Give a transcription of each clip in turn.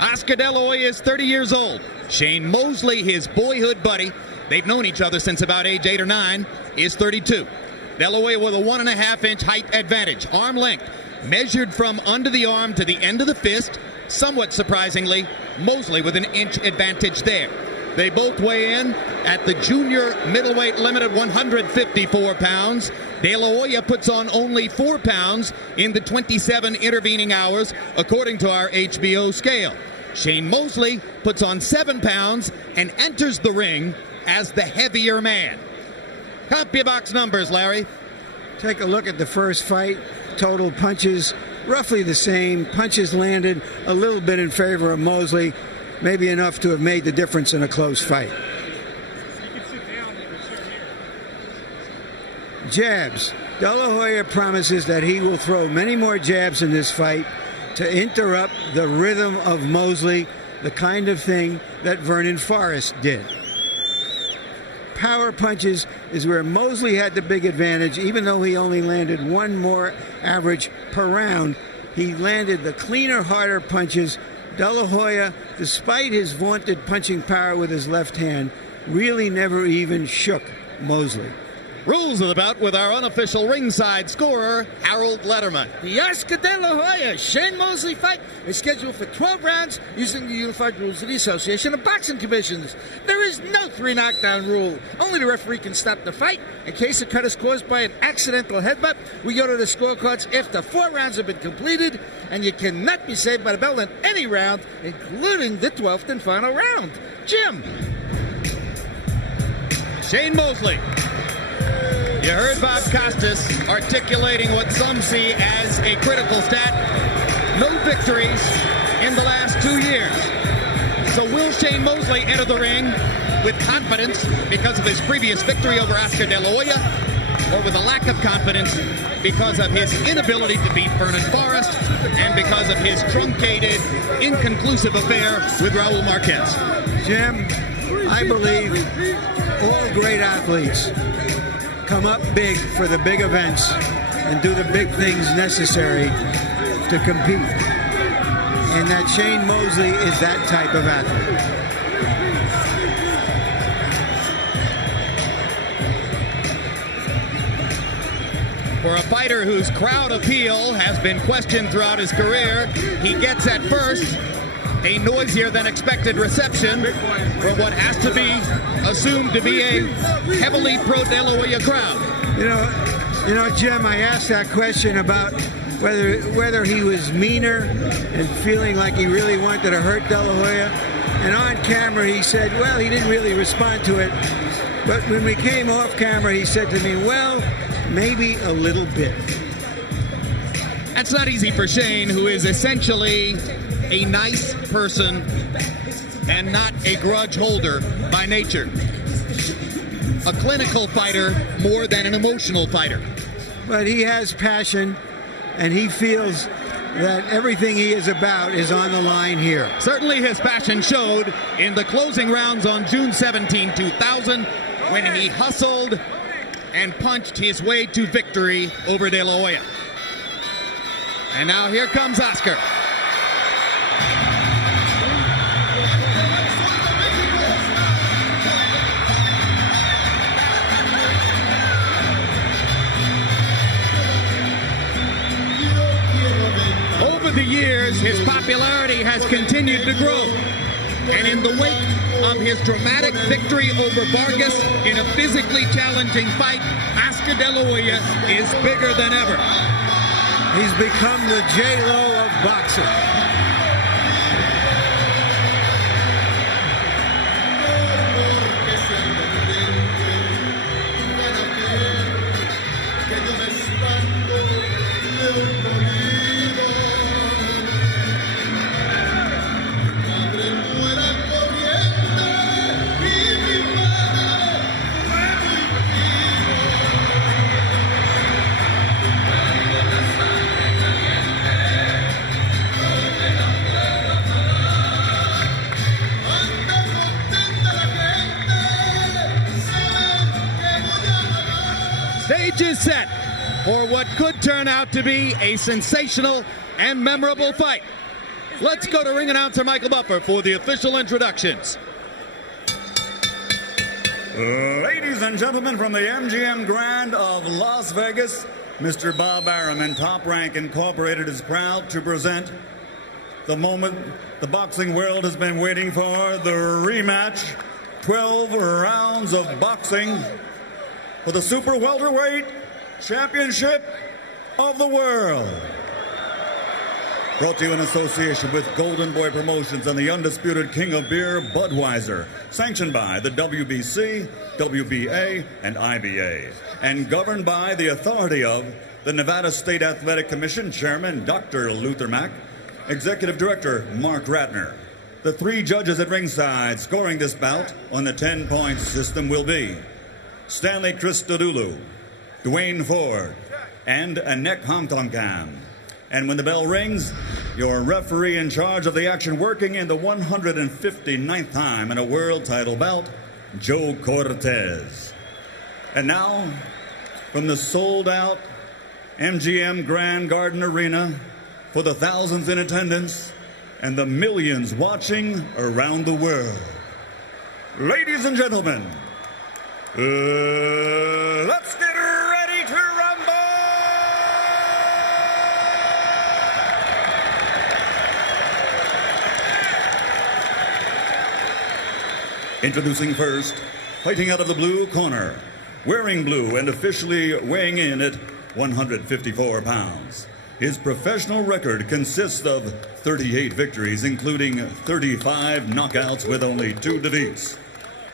Oscar De La Hoya is 30 years old. Shейн Мосли, his boyhood buddy, they've known each other since about age 8 or 9, is 32. De La Hoya with a 1.5-inch height advantage. Arm length measured from under the arm to the end of the fist. Somewhat surprisingly, Mosley with an inch advantage there. They both weigh in at the junior middleweight limit at 154 pounds. De La Hoya puts on only 4 pounds in the 27 intervening hours, according to our HBO scale. Shейн Мосли puts on 7 pounds and enters the ring as the heavier man. Copy box numbers, Larry. Take a look at the first fight. Total punches roughly the same. Punches landed a little bit in favor of Mosley, maybe enough to have made the difference in a close fight. Jabs. De La Hoya promises that he will throw many more jabs in this fight to interrupt the rhythm of Mosley, the kind of thing that Vernon Forrest did. Power punches is where Mosley had the big advantage. Even though he only landed 1 more average per round, he landed the cleaner, harder punches. De La Hoya, despite his vaunted punching power with his left hand, really never even shook Mosley. Rules of the bout with our unofficial ringside scorer, Harold Letterman. The Oscar De La Hoya Shейн Mosley fight is scheduled for 12 rounds using the unified rules of the Association of Boxing Commissions. There is no 3 knockdown rule. Only the referee can stop the fight. In case a cut is caused by an accidental headbutt, we go to the scorecards after 4 rounds have been completed, and you cannot be saved by the bell in any round, including the 12th and final round. Jim. Shейn Mosley. You heard Bob Costas articulating what some see as a critical stat. No victories in the last 2 years. So will Shейn Mosley enter the ring with confidence because of his previous victory over Oscar De La Hoya, or with a lack of confidence because of his inability to beat Vernon Forrest and because of his truncated, inconclusive affair with Raul Marquez? Jim, I believe all great athletes come up big for the big events and do the big things necessary to compete. And that Shейn Mosley is that type of athlete. For a fighter whose crowd appeal has been questioned throughout his career, he gets at first a noisier than expected reception from what has to be assumed to be a heavily pro-De La Hoya crowd. You know, Jim, I asked that question about whether he was meaner and feeling like he really wanted to hurt De La Hoya. And on camera he said, well, he didn't really respond to it. But when we came off camera, he said to me, well, maybe a little bit. That's not easy for Shейn, who is essentially a nice person and not a grudge holder by nature. A clinical fighter more than an emotional fighter. But he has passion, and he feels that everything he is about is on the line here. Certainly his passion showed in the closing rounds on June 17, 2000, when he hustled and punched his way to victory over De La Hoya. And now here comes Oscar. Over the years, his popularity has continued to grow. And in the wake of his dramatic victory over Vargas in a physically challenging fight, Oscar De La Hoya is bigger than ever. He's become the J-Lo of boxing. Stage is set for what could turn out to be a sensational and memorable fight. Let's go to ring announcer Michael Buffer for the official introductions. Ladies and gentlemen, from the ЭмДжиЭм Grand of Las Vegas, Mr. Bob Arum and Top Rank Incorporated is proud to present the moment the boxing world has been waiting for, the rematch, 12 rounds of boxing for the Super Welterweight Championship of the World. Brought to you in association with Golden Boy Promotions and the undisputed king of beer, Budweiser. Sanctioned by the WBC, WBA, and IBA. And governed by the authority of the Nevada State Athletic Commission Chairman, Dr. Luther Mack, Executive Director, Mark Ratner. The three judges at ringside scoring this bout on the 10-point system will be Stanley Christodoulou, Dwayne Ford, and Anek Hamtongam. And when the bell rings, your referee in charge of the action, working in the 159th time in a world title bout, Joe Cortez. And now, from the sold-out ЭмДжиЭм Grand Garden Arena, for the thousands in attendance and the millions watching around the world, ladies and gentlemen, let's get ready to rumble! Introducing first, fighting out of the blue corner, wearing blue and officially weighing in at 154 pounds. His professional record consists of 38 victories, including 35 knockouts with only 2 defeats.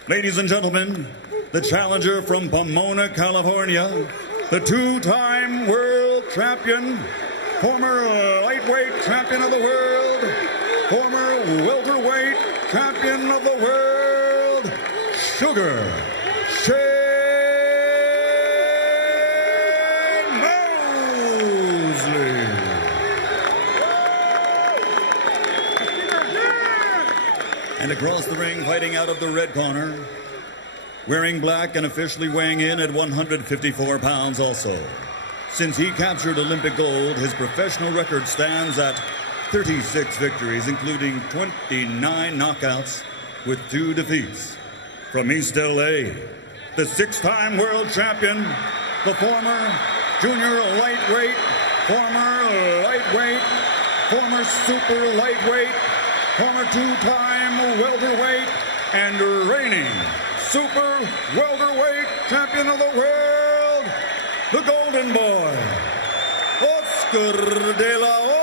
Ladies and gentlemen, the challenger from Pomona, California, the two-time world champion, former lightweight champion of the world, former welterweight champion of the world, Sugar Shane Mosley. And across the ring, fighting out of the red corner, wearing black and officially weighing in at 154 pounds also. Since he captured Olympic gold, his professional record stands at 36 victories, including 29 knockouts with 2 defeats. From East LA, the 6-time world champion, the former junior lightweight, former lightweight, former super lightweight, former 2-time welterweight, and reigning super welterweight champion of the world, the Golden Boy, Oscar De La Hoya.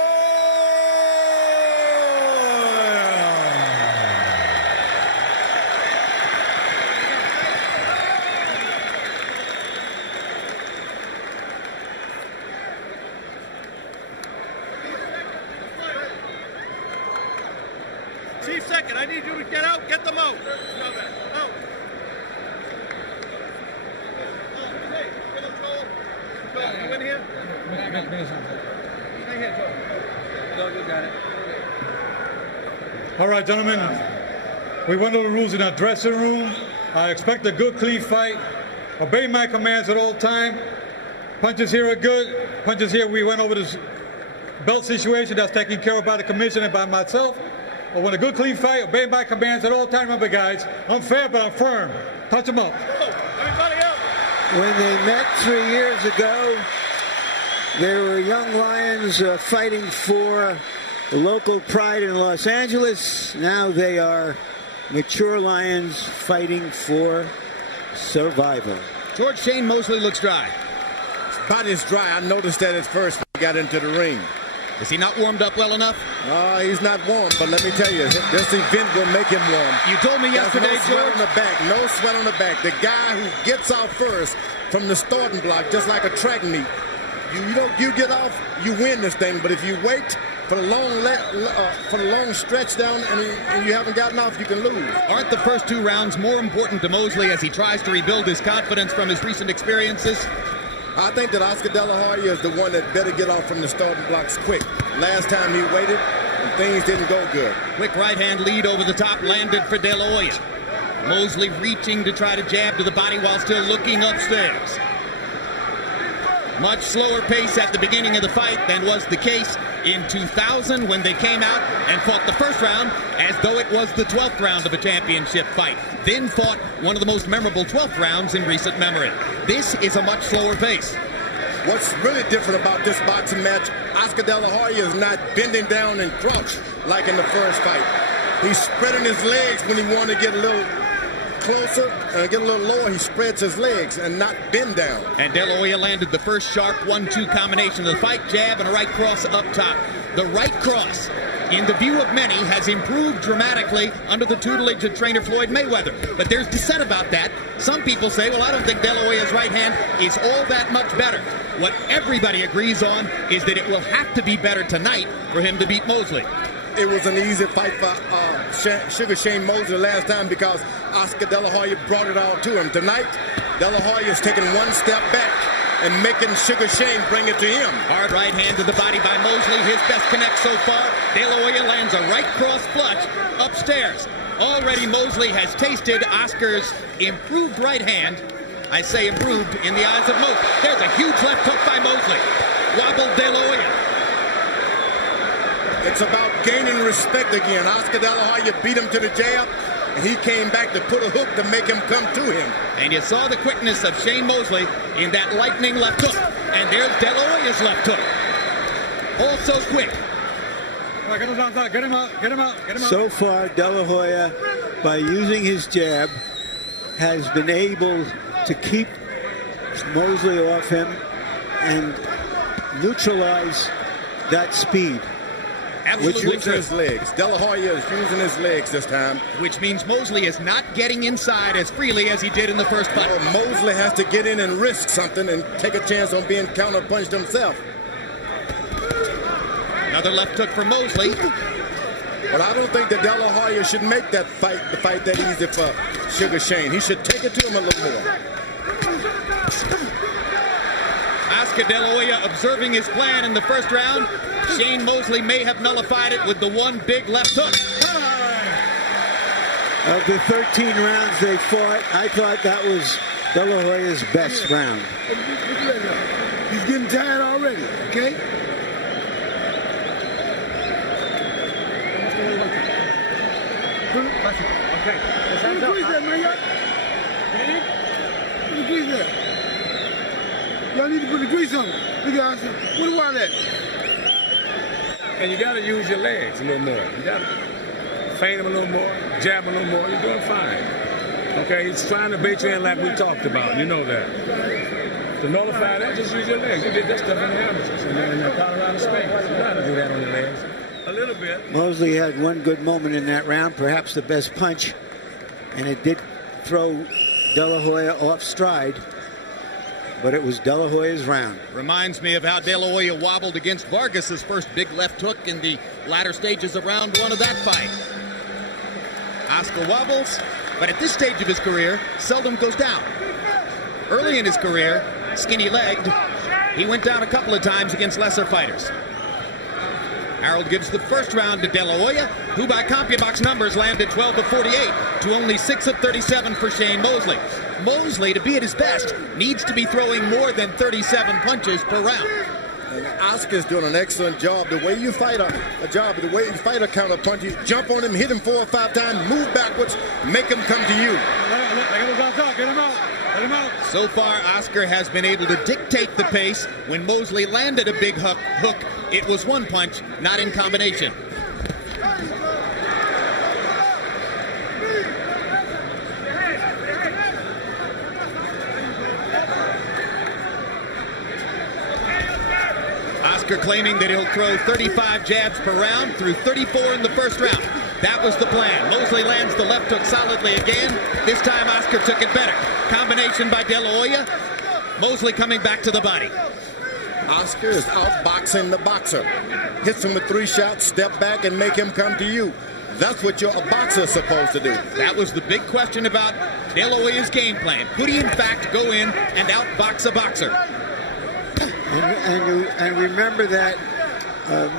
Chief second, I need you to get out, get them out. Out. You in here? Stay here, Joe. You got it. All right, gentlemen. We went over the rules in our dressing room. I expect a good, clean fight. Obey my commands at all time. Punches here are good. Punches here, we went over this belt situation that's taken care of by the commission and by myself. But when a good, clean fight, obey my commands at all time. Remember, guys, I'm fair, but I'm firm. Touch them up. Everybody up. When they met 3 years ago, they were young lions fighting for local pride in Los Angeles. Now they are mature lions fighting for survival. George Shane Mosley looks dry. His body's dry. I noticed that at first when he got into the ring. Is he not warmed up well enough? No, he's not warm, but let me tell you, this event will make him warm. You told me yesterday, no sweat George. on the back, no sweat on the back. The guy who gets off first from the starting block, just like a track meet, you get off, you win this thing. But if you wait for the long stretch down and you haven't gotten off, you can lose. Aren't the first 2 rounds more important to Mosley as he tries to rebuild his confidence from his recent experiences? I think that Oscar De La Hoya is the one that better get off from the starting blocks quick. Last time he waited, things didn't go good. Quick right-hand lead over the top landed for De La Hoya. Mosley reaching to try to jab to the body while still looking upstairs. Much slower pace at the beginning of the fight than was the case in 2000 when they came out and fought the first round as though it was the 12th round of a championship fight. Then fought one of the most memorable 12th rounds in recent memory. This is a much slower pace. What's really different about this boxing match, Oscar De La Hoya is not bending down and crouch like in the first fight. He's spreading his legs when he wants to get a little closer and get a little lower. He spreads his legs and not bend down. And De La Hoya landed the first sharp 1-2 combination of the fight, jab and a right cross up top. The right cross, in the view of many, has improved dramatically under the tutelage of trainer Floyd Mayweather. But there's dissent about that. Some people say, well, I don't think De La Hoya's right hand is all that much better. What everybody agrees on is that it will have to be better tonight for him to beat Mosley. It was an easy fight for Sugar Shane Mosley last time because Oscar De La Hoya brought it all to him. Tonight, De La Hoya is taking one step back and making Sugar Shane bring it to him. Hard right hand to the body by Mosley, his best connect so far. De La Hoya lands a right cross flush upstairs. Already Mosley has tasted Oscar's improved right hand. I say improved in the eyes of most. There's a huge left hook by Mosley. Wobbled De La Hoya. It's about gaining respect again. Oscar De La Hoya beat him to the jab, and he came back to put a hook to make him come to him. And you saw the quickness of Shane Mosley in that lightning left hook. And there's De La Hoya's left hook. Also quick. Get him out, get him out, get him out. So far, De La Hoya, by using his jab, has been able to keep Mosley off him and neutralize that speed. Absolutely Which his legs. De La Hoya is using his legs this time. Which means Mosley is not getting inside as freely as he did in the first fight. Well, Mosley has to get in and risk something and take a chance on being counterpunched himself. Another left hook for Mosley. But I don't think that De La Hoya should make that fight, the fight that easy for Sugar Shane. He should take it to him a little more. Oscar De La Hoya observing his plan in the first round. Shane Mosley may have nullified it with the one big left hook. Of the 13 rounds they fought, I thought that was De La Hoya's best round. He's getting tired already, okay? Y'all need to put the grease on it. Look at us. What do I let? And you got to use your legs a little more. You got to feint him a little more, jab a little more. You're doing fine. Okay, he's trying to bait you in like we talked about. You know that. To nullify that, just use your legs. You did that stuff in the amateurs in the Colorado Space. You got to do that on your legs. A little bit. Mosley had one good moment in that round, perhaps the best punch, and it did throw De La Hoya off stride, but it was De La Hoya's round. Reminds me of how De La Hoya wobbled against Vargas's first big left hook in the latter stages of round one of that fight. Oscar wobbles, but at this stage of his career, seldom goes down. Early in his career, skinny-legged, he went down a couple of times against lesser fighters. Harold gives the first round to De La Hoya, who by CompuBox numbers landed 12 of 48 to only 6 of 37 for Shane Mosley. Mosley, to be at his best, needs to be throwing more than 37 punches per round. And Oscar's doing an excellent job. The way you fight the way you fight a counter punch, you jump on him, hit him 4 or 5 times, move backwards, make him come to you. Get him out. Let him out. So far, Oscar has been able to dictate the pace. When Mosley landed a big hook, it was one punch, not in combination. Oscar claiming that he'll throw 35 jabs per round, threw 34 in the first round. That was the plan. Mosley lands the left hook solidly again. This time Oscar took it better. Combination by De La Hoya. Mosley coming back to the body. Oscar is outboxing the boxer. Hits him with 3 shots, step back, and make him come to you. That's what a boxer is supposed to do. That was the big question about De La Hoya's game plan. Could he, in fact, go in and outbox a boxer? And remember that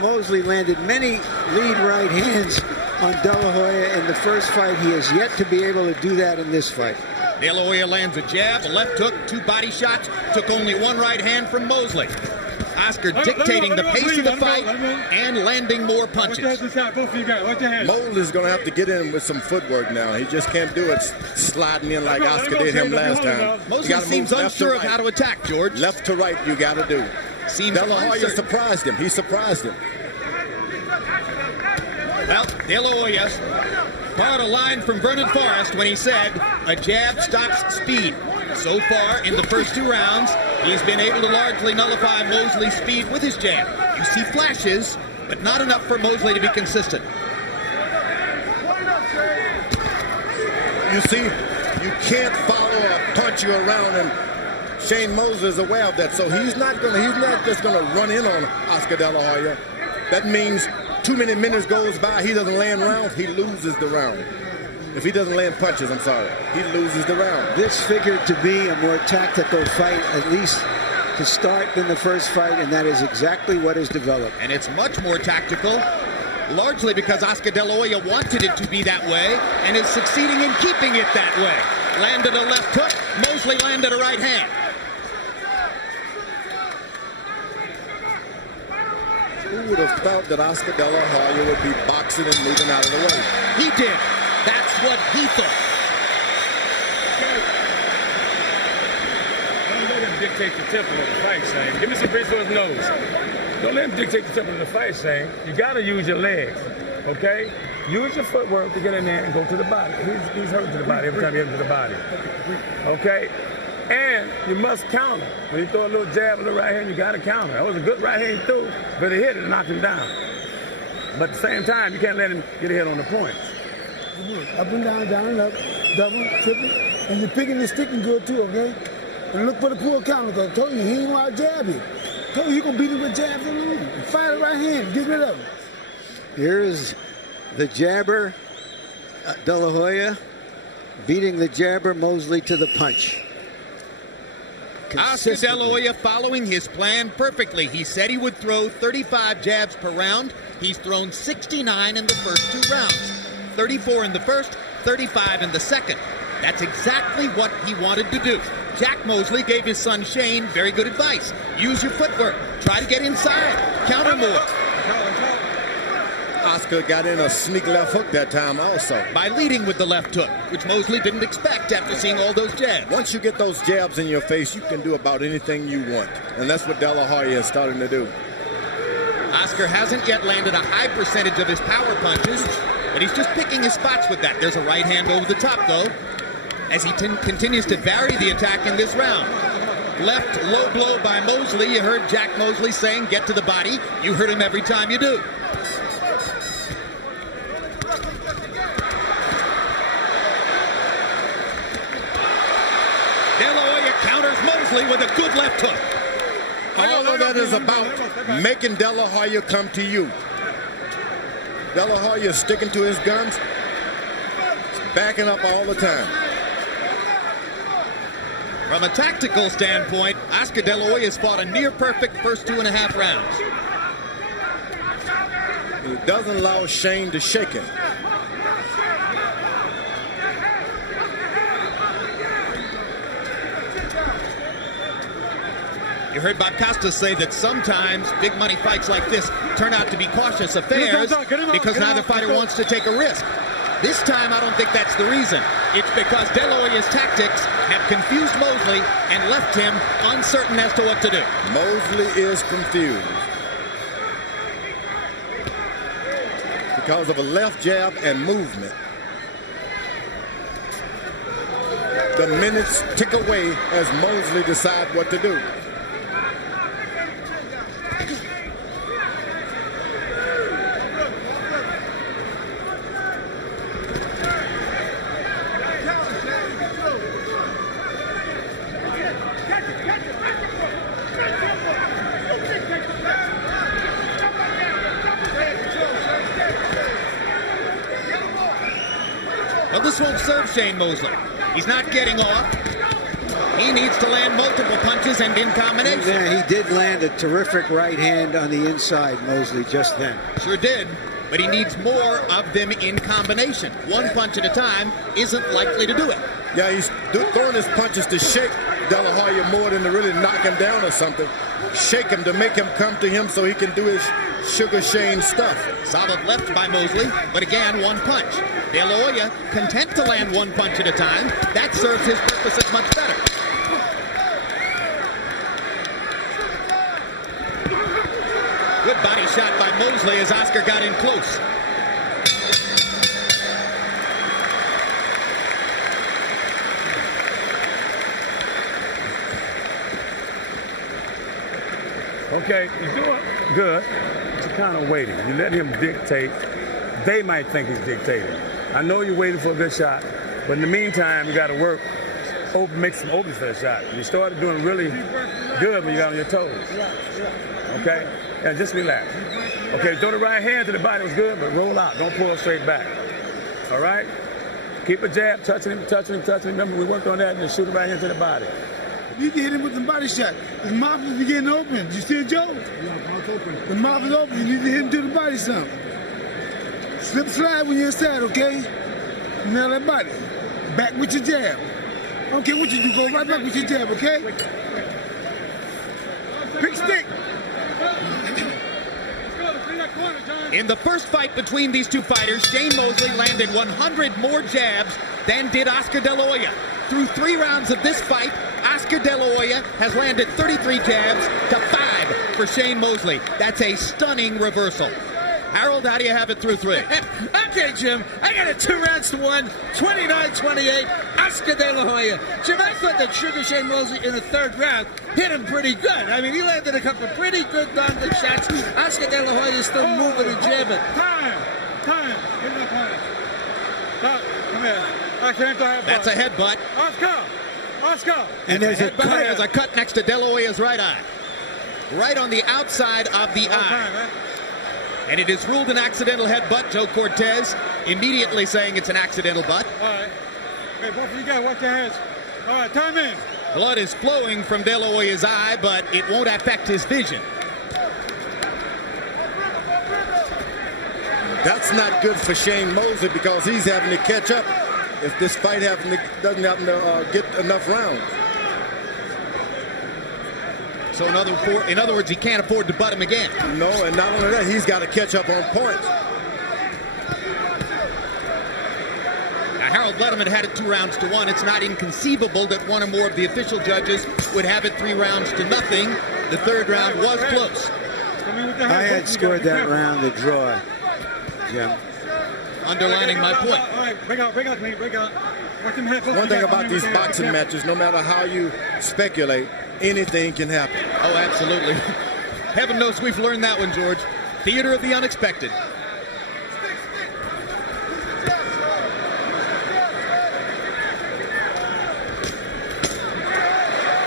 Mosley landed many lead right hands on De La Hoya in the first fight. He has yet to be able to do that in this fight. De La Hoya lands a jab, a left hook, 2 body shots, took only 1 right hand from Mosley. Oscar dictating the pace of the fight and landing more punches. Mosley's going to have to get in with some footwork now. He just can't do it sliding in like Oscar did him last time. Mosley seems unsure of how to attack, George. Left to right, you got to do. Seems De La Hoya surprised him. He surprised him. Well, De La Hoya borrowed a line from Vernon Forrest when he said, a jab stops speed. So far, in the first 2 rounds, he's been able to largely nullify Mosley's speed with his jab. You see flashes, but not enough for Mosley to be consistent. You see, you can't follow a puncher around, and Shейн Mosley is aware of that. So he's not just gonna run in on Oscar De La Hoya. That means too many minutes goes by, he doesn't land rounds, he loses the round. If he doesn't land punches, I'm sorry, he loses the round. This figured to be a more tactical fight, at least to start, than the first fight, and that is exactly what has developed. And it's much more tactical, largely because Oscar De La Hoya wanted it to be that way and is succeeding in keeping it that way. Landed a left hook, Mosley landed a right hand. Who would have thought that Oscar De La Hoya would be boxing and moving out of the way? He did. That's what he thought. Don't let him dictate the tempo of the fight, Shane. Give me some grease on his nose. Don't let him dictate the tempo of the fight, Shane. You got to use your legs, okay? Use your footwork to get in there and go to the body. He's hurting to the body every time he hits to the body, okay? And you must counter. When you throw a little jab with the right hand, you got to counter. That was a good right hand he threw, but he hit it and knocked him down. But at the same time, you can't let him get a hit on the points. Up and down, down and up, double, triple, and you're picking and sticking good too, okay? And look for the pull counter, because I told you he ain't gonna jab you. I told you gonna beat him with jabs and fire the right hand, get rid of him. Here's the jabber, De La Hoya, beating the jabber Mosley to the punch. Oscar De La Hoya following his plan perfectly. He said he would throw 35 jabs per round. He's thrown 69 in the first 2 rounds. 34 in the first, 35 in the second. That's exactly what he wanted to do. Jack Mosley gave his son Shane very good advice. Use your footwork. Try to get inside. Counter more. Oscar got in a sneak left hook that time also. By leading with the left hook, which Mosley didn't expect after seeing all those jabs. Once you get those jabs in your face, you can do about anything you want. And that's what De La Hoya is starting to do. Oscar hasn't yet landed a high percentage of his power punches, but he's just picking his spots with that. There's a right hand over the top, though, as he continues to vary the attack in this round. Left low blow by Mosley. You heard Jack Mosley saying, get to the body. You heard him every time you do. De La Hoya counters Mosley with a good left hook. All of that is about making De La Hoya come to you. De La Hoya is sticking to his guns, backing up all the time. From a tactical standpoint, Oscar De La Hoya has fought a near-perfect first 2.5 rounds. It doesn't allow Shane to shake him. You heard Bob Costa say that sometimes big money fights like this turn out to be cautious affairs because neither fighter wants to take a risk. This time, I don't think that's the reason. It's because De La Hoya's tactics have confused Mosley and left him uncertain as to what to do. Mosley is confused because of a left jab and movement. The minutes tick away as Mosley decides what to do. Well, this won't serve Shane Mosley. He's not getting off. He needs to land multiple punches and in combination. Yeah, he did land a terrific right hand on the inside, Mosley, just then. Sure did, but he needs more of them in combination. One punch at a time isn't likely to do it. Yeah, he's throwing his punches to shake De La Hoya more than to really knock him down or something. Shake him to make him come to him so he can do his Sugar Shane stuff. Solid left by Mosley, but again, one punch. De La Hoya content to land one punch at a time. That serves his purposes much better. Good body shot by Mosley as Oscar got in close. Okay, he's doing good. But you're kind of waiting. You let him dictate. They might think he's dictating. I know you're waiting for a good shot, but in the meantime, you got to work, make some opens for the shot. You started doing really good when you got on your toes. Okay? And just relax. Okay, throw the right hand to the body was good, but roll out. Don't pull straight back. All right? Keep a jab, touching him, touching him, touching him. Remember, we worked on that and just shoot the right hand to the body. You can hit him with the body shot. His mouth is beginning to open. You see it, Joe? Yeah, mouth open. The mouth is open. You need to hit him to the body something. Slip slide when you're inside, okay? Nail that body. Back with your jab. I don't care what you do. Go right back with your jab, okay? Big stick. In the first fight between these two fighters, Shane Mosley landed 100 more jabs than did Oscar De La Hoya. Through 3 rounds of this fight, Oscar De La Hoya has landed 33 jabs to 5 for Shane Mosley. That's a stunning reversal. Harold, how do you have it through 3? Okay, Jim, I got it 2 rounds to 1, 29-28, Oscar De La Hoya. Jim, I thought that Sugar Shane Mosley in the 3rd round hit him pretty good. I mean, he landed a couple of pretty good darn good shots. Oscar De La Hoya is still moving and jabbing. Time. Give me the time. Stop. Come here. I can't have That's a headbutt. Oscar. And there's a cut. There's a cut next to De La Hoya's right eye. Right on the outside of the eye. And it is ruled an accidental headbutt. Joe Cortez immediately saying it's an accidental butt. All right. Okay, both of you guys, watch your hands. All right, time in. Blood is flowing from De La Hoya's eye, but it won't affect his vision. That's not good for Shane Mosley because he's having to catch up if this fight doesn't happen to get enough rounds. So in other words, he can't afford to butt him again. No, and not only that, he's got to catch up on points. Now, Harold Letterman had it 2 rounds to 1. It's not inconceivable that one or more of the official judges would have it 3 rounds to nothing. The 3rd round was close. I had scored that round a draw, Jim. Underlining my point. All right, break out. One thing about these boxing matches, no matter how you speculate, anything can happen. Oh, absolutely. Heaven knows we've learned that one, George. Theater of the unexpected.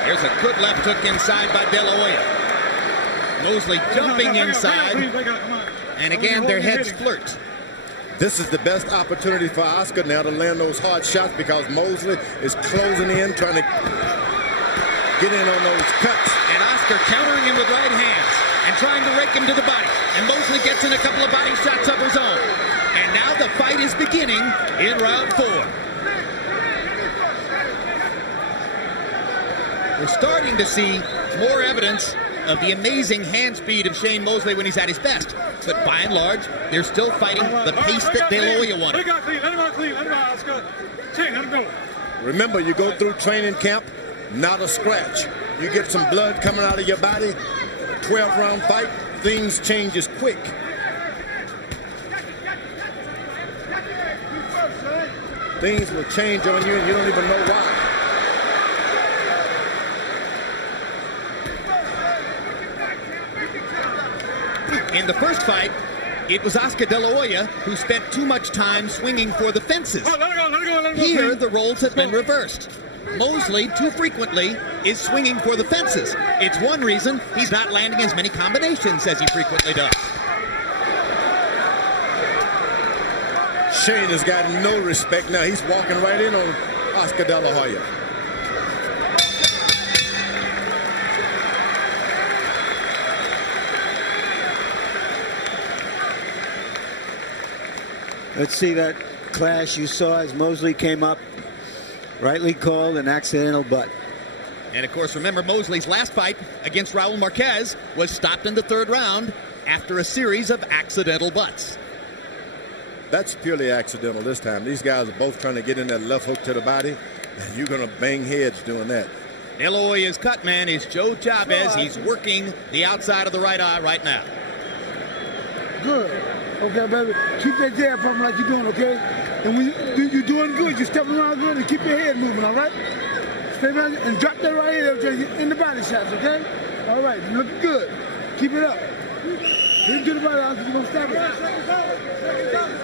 Here's a good left hook inside by De La Hoya. Mosley jumping inside. And again, their heads flirt. This is the best opportunity for Oscar now to land those hard shots because Mosley is closing in, trying to get in on those cuts. And Oscar countering him with right hands and trying to rake him to the body. And Mosley gets in a couple of body shots of his own. And now the fight is beginning in round 4. We're starting to see more evidence of the amazing hand speed of Shane Mosley when he's at his best. But by and large, they're still fighting the pace that De La Hoya wanted. Remember, you go through training camp, not a scratch. You get some blood coming out of your body, 12-round fight, things changes quick. Things will change on you and you don't even know why. In the first fight, it was Oscar De La Hoya who spent too much time swinging for the fences. Here, the roles have been reversed. Mosley, too frequently, is swinging for the fences. It's one reason he's not landing as many combinations as he frequently does. Shane has got no respect now. He's walking right in on Oscar De La Hoya. Let's see that clash you saw as Mosley came up. Rightly called an accidental butt. And, of course, remember Mosley's last fight against Raul Marquez was stopped in the 3rd round after a series of accidental butts. That's purely accidental this time. These guys are both trying to get in that left hook to the body, and you're going to bang heads doing that. De La Hoya's cut man is Joe Chavez. He's working the outside of the right eye right now. Good. Okay, baby. Keep that jab pumping like you're doing, okay? And when you're doing good, you're stepping around good, and keep your head moving, all right? Stay around and drop that right here in the body shots, okay? All right, you're looking good. Keep it up. Hit to the body, I'll keep on stopping.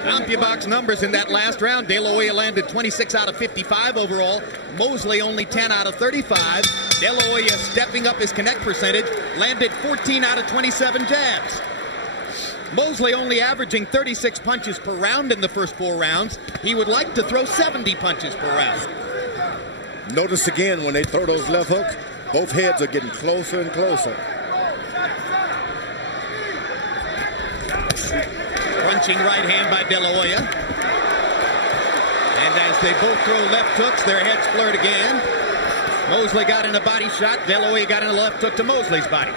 CompuBox numbers in that last round. De La Hoya landed 26 out of 55 overall. Mosley only 10 out of 35. De La Hoya stepping up his connect percentage, landed 14 out of 27 jabs. Mosley only averaging 36 punches per round in the first 4 rounds. He would like to throw 70 punches per round. Notice again when they throw those left hooks, both heads are getting closer and closer. Crunching right hand by De La Hoya. And as they both throw left hooks, their heads flirt again. Mosley got in a body shot. De La Hoya got in a left hook to Mosley's body.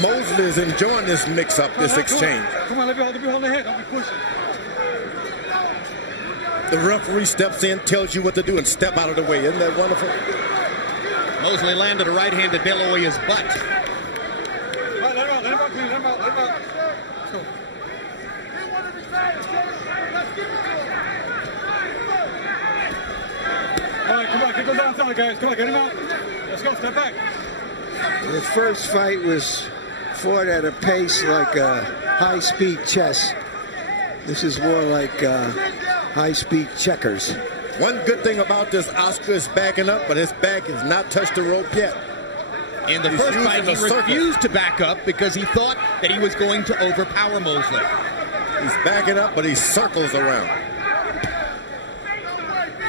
Mosley is enjoying this mix-up, this exchange. Come on, let me hold the head. Don't be pushing. The referee steps in, tells you what to do, and step out of the way. Isn't that wonderful? Mosley landed a right hand to De La Hoya's butt. Let him out, please. Let him out. Let's go. All right, come on, get those outside, guys. Come on, get him out. Let's go, step back. The first fight was fought at a pace like high-speed chess. This is more like high-speed checkers. One good thing about this, Oscar is backing up, but his back has not touched the rope yet. In the first fight, he refused to back up because he thought that he was going to overpower Mosley. He's backing up, but he circles around.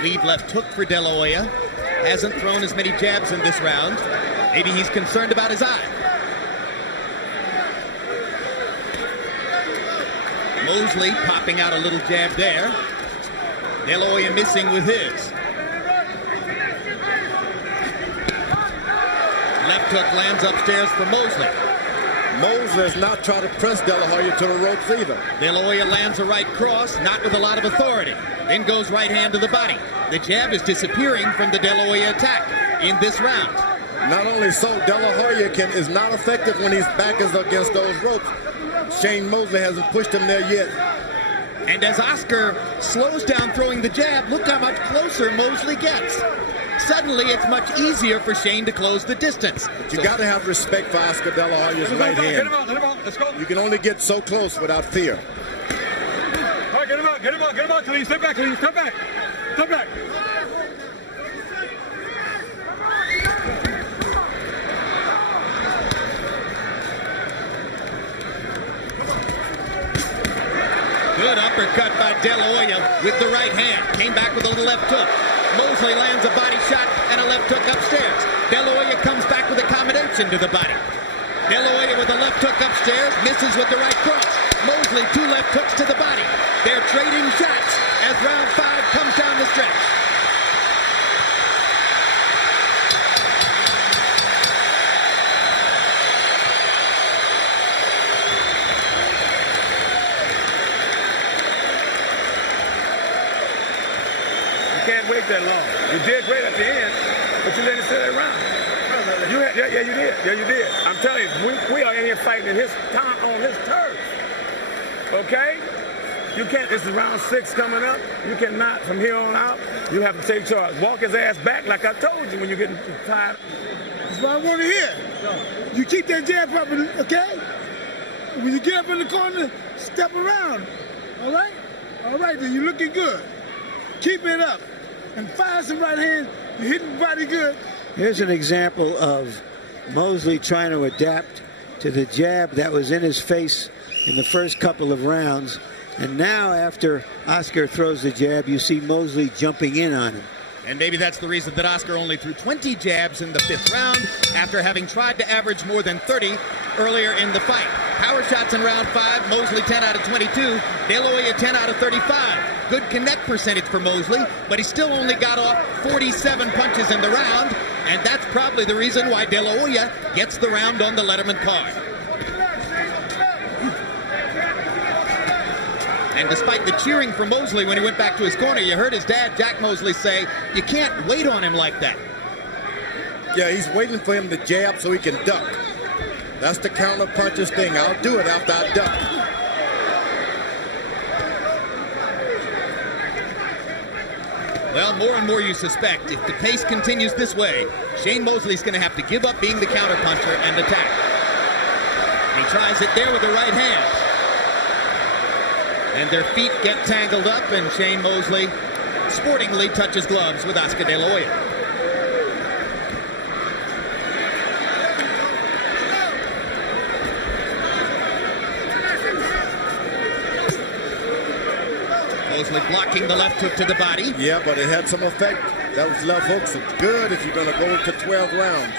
Lead left hook for De La Hoya. Hasn't thrown as many jabs in this round. Maybe he's concerned about his eye. Mosley popping out a little jab there. De La Hoya missing with his. Left hook lands upstairs for Mosley. Mosley has not tried to press De La Hoya to the ropes either. De La Hoya lands a right cross, not with a lot of authority. Then goes right hand to the body. The jab is disappearing from the De La Hoya attack in this round. Not only so, De La Hoya is not effective when his back is against those ropes. Shane Mosley hasn't pushed him there yet. And as Oscar slows down throwing the jab, look how much closer Mosley gets. Suddenly, it's much easier for Shane to close the distance. But you got to have respect for Oscar De La Hoya's right hand. Let him out. Let's go. You can only get so close without fear. All right, get him out, Khalid. Step back. Good uppercut by De La Hoya with the right hand. Came back with a little left hook. Mosley lands a body shot and a left hook upstairs. De La Hoya comes back with a combination to the body. De La Hoya with a left hook upstairs, misses with the right cross. Mosley 2 left hooks to the body. They're trading shots as round 5 comes down the stretch. Can't wait that long. You did great at the end, but you let it sit around. You did. I'm telling you, we are in here fighting in his time on his turf. Okay? You can't. This is round 6 coming up. You cannot from here on out. You have to take charge. Walk his ass back, like I told you when you're getting tired. That's what I want to hear. You keep that jab up, okay? When you get up in the corner, step around. All right? All right, then you're looking good. Keep it up. And fire some right hands. You're hitting the body good. Here's an example of Mosley trying to adapt to the jab that was in his face in the first couple of rounds. And now after Oscar throws the jab, you see Mosley jumping in on him. And maybe that's the reason that Oscar only threw 20 jabs in the 5th round after having tried to average more than 30 earlier in the fight. Power shots in round 5, Mosley 10 out of 22, De La Hoya 10 out of 35. Good connect percentage for Mosley, but he still only got off 47 punches in the round. and that's probably the reason why De La Hoya gets the round on the Letterman card. And despite the cheering from Mosley when he went back to his corner, you heard his dad, Jack Mosley, say, you can't wait on him like that. Yeah, he's waiting for him to jab so he can duck. That's the counter puncher's thing. I'll do it after I duck. Well, more and more you suspect, if the pace continues this way, Shane Mosley's going to have to give up being the counter puncher and attack. And he tries it there with the right hand. And their feet get tangled up, and Shane Mosley sportingly touches gloves with Oscar De La Hoya. Mosley blocking the left hook to the body. Yeah, but it had some effect. Those left hooks are good if you're going to go to 12 rounds.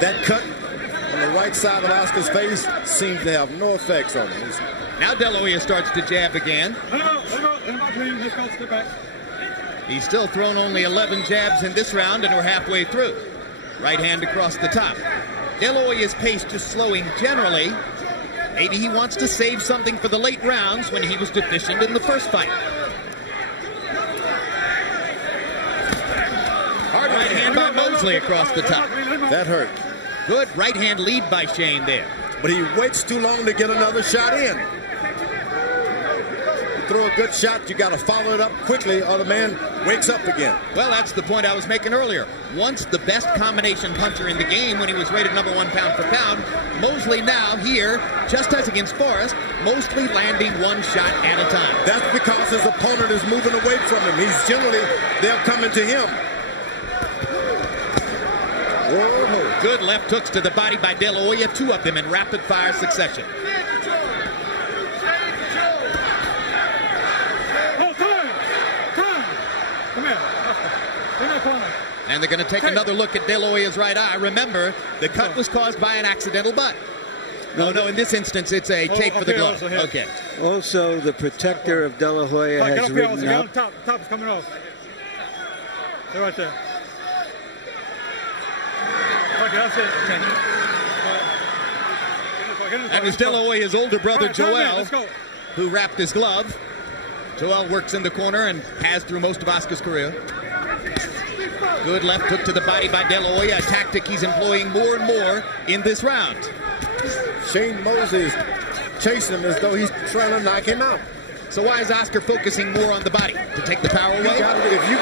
That cut on the right side of Oscar's face seems to have no effects on him. Now De La Hoya starts to jab again. He's still thrown only 11 jabs in this round, and we're halfway through. Right hand across the top. De La Hoya's pace just slowing generally. Maybe he wants to save something for the late rounds when he was deficient in the first fight. Hard right hand by Mosley across the top. That hurt. Good right hand lead by Shane there. But he waits too long to get another shot in. Throw a good shot, you got to follow it up quickly or the man wakes up again. Well, that's the point I was making earlier. Once the best combination puncher in the game when he was rated #1 pound for pound, Mosley now here, just as against Forrest, mostly landing one shot at a time. That's because his opponent is moving away from him. They're coming to him. Whoa. Good left hooks to the body by De La Hoya, 2 of them in rapid fire succession. And they're going to take another look at De La Hoya's right eye. Remember, the cut was caused by an accidental butt. No, in this instance, it's a take for the glove. Okay. Also, the protector of De La Hoya has ridden up. Top is coming off. They're right there. Okay, that's it. That was De La Hoya's older brother, Joel, who wrapped his glove. Joel works in the corner and has through most of Oscar's career. Good left hook to the body by De La Hoya, a tactic he's employing more and more in this round. Shane Mosley is chasing him as though he's trying to knock him out. So why is Oscar focusing more on the body? To take the power away?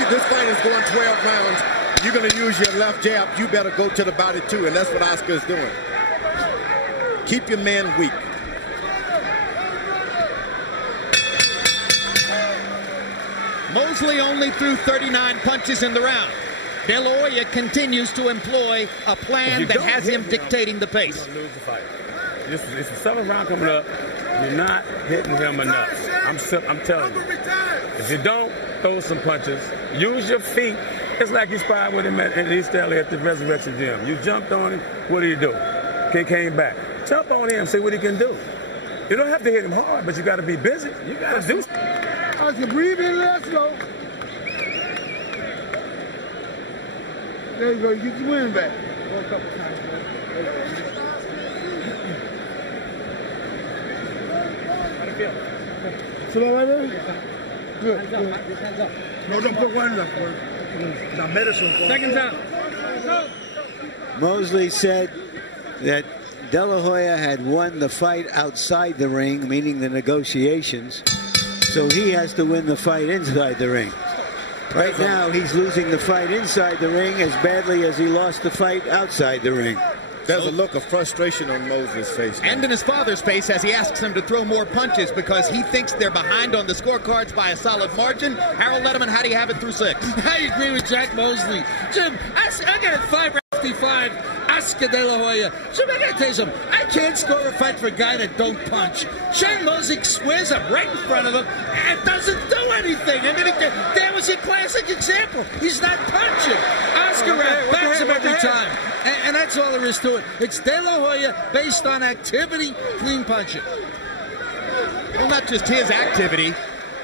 This fight is going 12 rounds, you're going to use your left jab, you better go to the body too, and that's what Oscar is doing. Keep your man weak. Mosley only threw 39 punches in the round. De La Hoya continues to employ a plan that has him dictating the pace. You're gonna lose the fight. It's the 7th round coming up. You're not hitting him enough. I'm telling you. If you don't throw some punches, use your feet. It's like you sparred with him at East LA at the Resurrection Gym. You jumped on him. What do you do? He came back. Jump on him. See what he can do. You don't have to hit him hard, but you got to be busy. You got to do something. I can breathe in, let's go. There you go, you get your wind back. One couple times, man. So that right there? Good, good. Hands up. No, don't put one up. Now medicine. Seconds out. Mosley said that De La Hoya had won the fight outside the ring, meaning the negotiations. So he has to win the fight inside the ring. Right now, he's losing the fight inside the ring as badly as he lost the fight outside the ring. There's a look of frustration on Mosley's face. And in his father's face as he asks him to throw more punches because he thinks they're behind on the scorecards by a solid margin. Harold Letterman, how do you have it through 6? I agree with Jack Mosley. Jim, I got it 5-55. Oscar De La Hoya. Jim, I got to tell you something. I can't score a fight for a guy that don't punch. Shane Mosley squares up right in front of him and doesn't do anything. I mean, that was a classic example. He's not punching. Oscar backs him every time. And that's all there is to it. It's De La Hoya based on activity, clean punching. Well, not just his activity.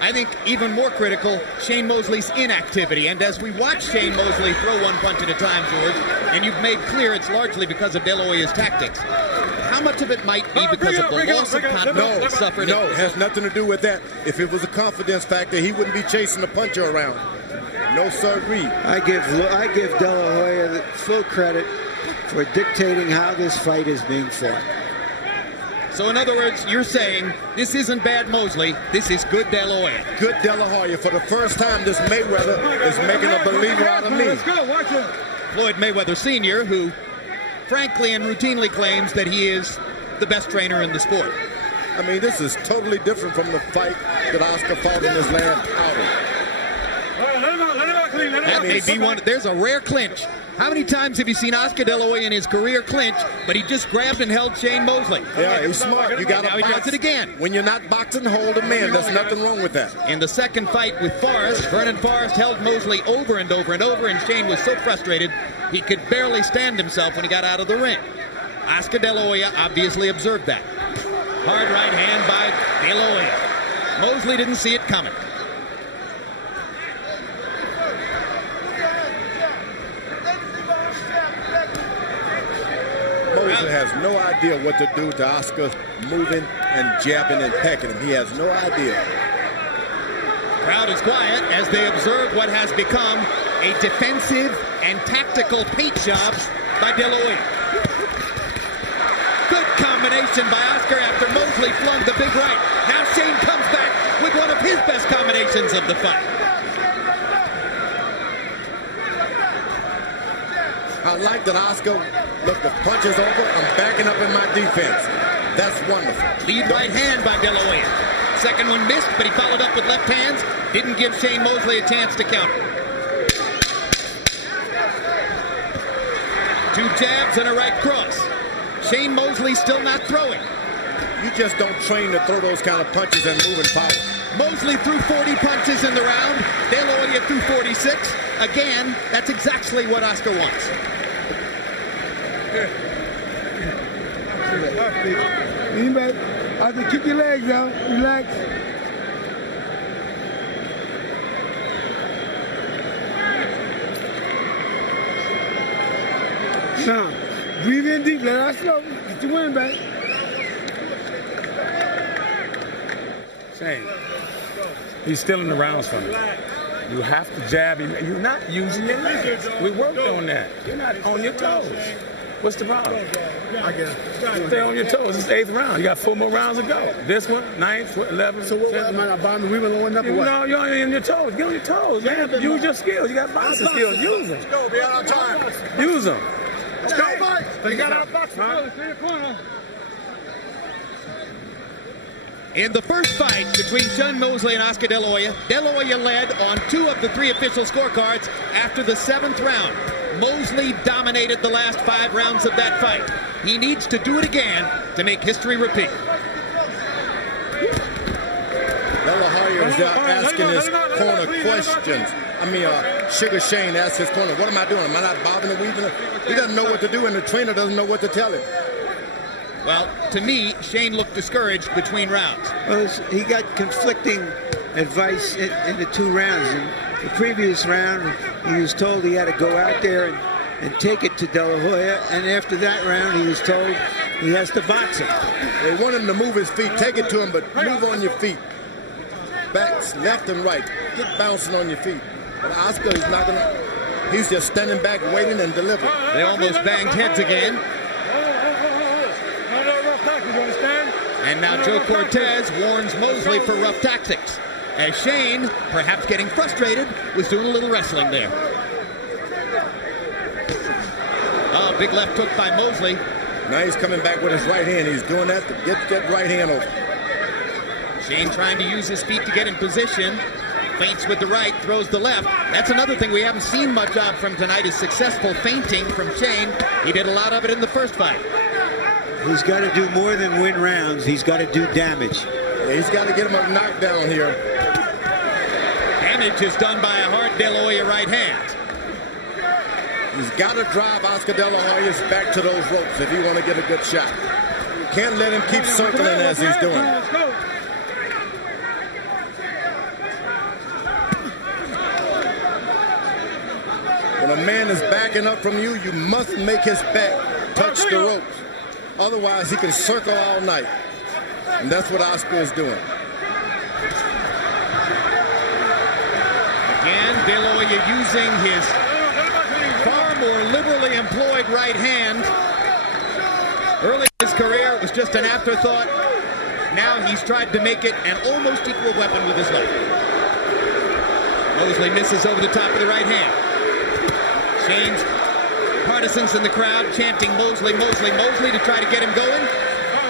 I think even more critical, Shane Mosley's inactivity. And as we watch Shane Mosley throw one punch at a time, George, and you've made clear it's largely because of De La Hoya's tactics, how much of it might be because of the loss of confidence suffered? No, it has nothing to do with that. If it was a confidence factor, he wouldn't be chasing the puncher around. No sirree. I give De La Hoya the full credit for dictating how this fight is being fought. So in other words, you're saying this isn't bad Mosley, this is good De La Hoya. Good De La Hoya. For the first time, this Mayweather is making a believer out of me. Let's go, watch it. Floyd Mayweather Sr., who frankly and routinely claims that he is the best trainer in the sport. I mean, this is totally different from the fight that Oscar fought in his last outing. That may be one. There's a rare clinch. How many times have you seen Oscar De La Hoya in his career clinch, but he just grabbed and held Shane Mosley? Yeah, he's smart. You got to box. Now he does it again. When you're not boxing, hold a man. There's nothing wrong with that. In the second fight with Forrest, Vernon Forrest held Mosley over and over and over, and Shane was so frustrated he could barely stand himself when he got out of the ring. Oscar De La Hoya obviously observed that. Hard right hand by De La Hoya. Mosley didn't see it coming. Mosley has no idea what to do to Oscar moving and jabbing and pecking him. He has no idea. Crowd is quiet as they observe what has become a defensive and tactical paint job by De La Hoya. Good combination by Oscar after Mosley flung the big right. Now Shane comes back with one of his best combinations of the fight. I like that Oscar, look, the punch is over. I'm backing up in my defense. That's wonderful. Lead right hand by De La Hoya. Second one missed, but he followed up with left hands. Didn't give Shane Mosley a chance to counter. Two jabs and a right cross. Shane Mosley still not throwing. You just don't train to throw those kind of punches and move in power. Mosley threw 40 punches in the round. De La Hoya threw 46. Again, that's exactly what Oscar wants. Anybody, I have to kick your legs out. Relax. Now, breathe in deep. Let out slow. Get your wind back. Shane, he's stealing the rounds from you. You have to jab him. You're not using your legs. We worked on that. You're not on your toes. What's the problem? I get it. Stay on your toes. It's the 8th round. You got 4 more rounds to go. This one, 9th, 11th. So what am I bombing? We were going up or what? No, you're on your toes. Get on your toes, man. Use your skills. You got boxing skills. Use them. Let's go. Be out on time. Use them. Let's go. You got our boxing skills. Stay in the corner. In the first fight between Shane Mosley and Oscar De La Hoya led on 2 of the 3 official scorecards after the 7th round. Mosley dominated the last 5 rounds of that fight. He needs to do it again to make history repeat. De La Hoya is asking his corner questions. I mean, Sugar Shane asked his corner, what am I doing? Am I not bobbing and weaving? He doesn't know what to do, and the trainer doesn't know what to tell him. Well, to me, Shane looked discouraged between rounds. Well, he got conflicting advice in the 2 rounds. In the previous round, he was told he had to go out there and take it to De La Hoya, and after that round, he was told he has to box him. They want him to move his feet, take it to him, but move on your feet. Backs left and right. Get bouncing on your feet. But Oscar is not going to, he's just standing back, waiting and delivering. They almost banged heads again. And now Joe Cortez warns Mosley for rough tactics, as Shane, perhaps getting frustrated, was doing a little wrestling there. Oh, big left hook by Mosley. Now he's coming back with his right hand. He's doing that to get that right hand over. Shane trying to use his feet to get in position. Feints with the right, throws the left. That's another thing we haven't seen much of from tonight is successful feinting from Shane. He did a lot of it in the first fight. He's got to do more than win rounds. He's got to do damage. Yeah, he's got to get him a knockdown here. Damage is done by a hard De La Hoya right hand. He's got to drive Oscar De La Hoya back to those ropes if he want to get a good shot. Can't let him keep circling as he's doing. man is backing up from you, you must make his back touch the ropes. Otherwise, he can circle all night. And that's what Oskar is doing. Again, De La Hoya using his far more liberally employed right hand. Early in his career, it was just an afterthought. Now he's tried to make it an almost equal weapon with his left. Mosley misses over the top of the right hand. Shane's partisans in the crowd chanting Mosley, Mosley, Mosley to try to get him going.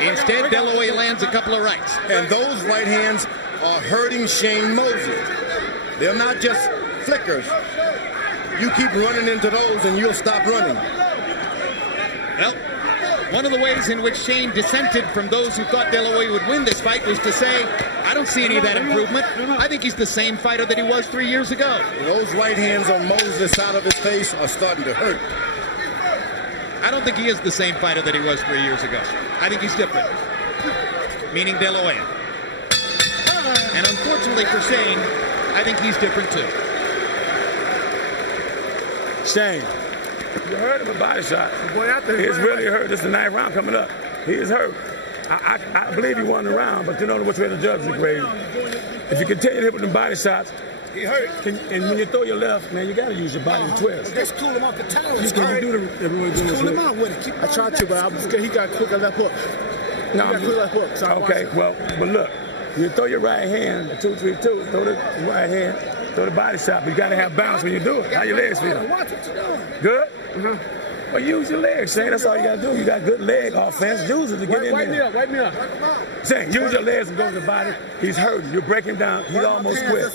Instead, De La Hoya lands a couple of rights. And those right hands are hurting Shane Mosley. They're not just flickers. You keep running into those and you'll stop running. Well, one of the ways in which Shane dissented from those who thought De La Hoya would win this fight was to say, I don't see any of that improvement. I think he's the same fighter that he was 3 years ago. Those right hands on Mosley's side of his face are starting to hurt. I don't think he is the same fighter that he was 3 years ago. I think he's different. Meaning De La Hoya. And unfortunately for Shane, I think he's different too. Shane, you heard of a body shot. He's really hurt. This is the 9th round coming up. He is hurt. I believe he won the round, but you don't know which way the judges are grading. If you continue to hit with the body shots, he hurt. And when you throw your left, man, you got to use your body to twist. Just cool him off the tower. You can do the Just cool him out with it. I tried to, but he got quick on that hook. No, okay, well, but look, you throw your right hand, 2-3-2, throw the right hand, throw the body shot, but you got to have balance when you do it. How your legs feel? Good? Well, use your legs, Shane. That's all you got to do. You got good leg offense. Use it to get in there. Wipe me up. Shane, use your legs and go to the body. He's hurting. You break him down. He almost quit.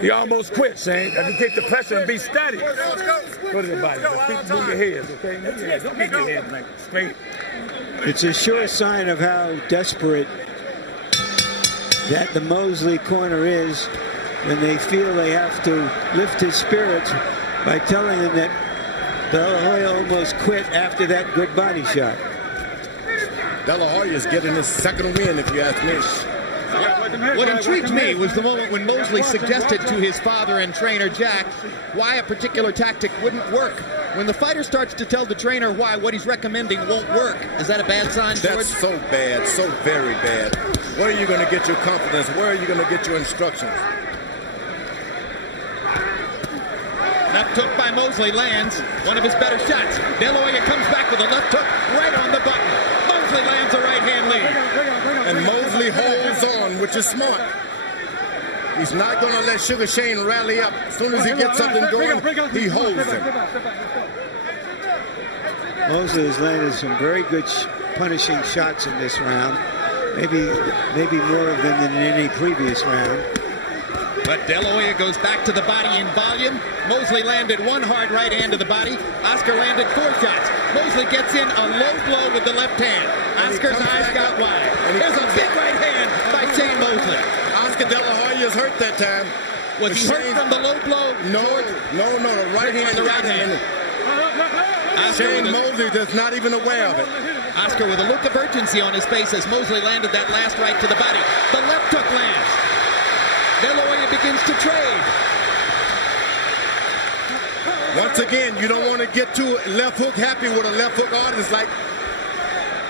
He almost quit, Shane. I can keep the pressure and be steady. Go to the body. Just keep moving your head, okay? Move your head. Don't keep your head like straight. It's a sure sign of how desperate that the Mosley corner is when they feel they have to lift his spirits by telling him that De La Hoya almost quit after that good body shot. De La Hoya is getting his second win, if you ask me. What intrigued me was the moment when Mosley suggested to his father and trainer Jack why a particular tactic wouldn't work. When the fighter starts to tell the trainer why what he's recommending won't work, is that a bad sign, George? That's so bad, so very bad. Where are you going to get your confidence? Where are you going to get your instructions? Left hook by Mosley lands one of his better shots. De La Hoya comes back with a left hook right on the button. Mosley lands a right hand lead. And Mosley holds on, which is smart. He's not going to let Sugar Shane rally up. As soon as he gets something going, he holds him. Mosley has landed some very good punishing shots in this round. Maybe more of them than in any previous round. But De La Hoya goes back to the body in volume. Mosley landed one hard right hand to the body. Oskar landed 4 shots. Mosley gets in a low blow with the left hand. Oscar's eyes got wide. There's a big right hand by Shane Mosley. Oscar De La Hoya is hurt that time. Was he hurt from the low blow? No, the right hand. The right hand. Shane Mosley is not even aware of it. Oskar with a look of urgency on his face as Mosley landed that last right to the body. The left hook lands. De La Hoya begins to trade. Once again, you don't want to get too left hook happy with a left hook artist like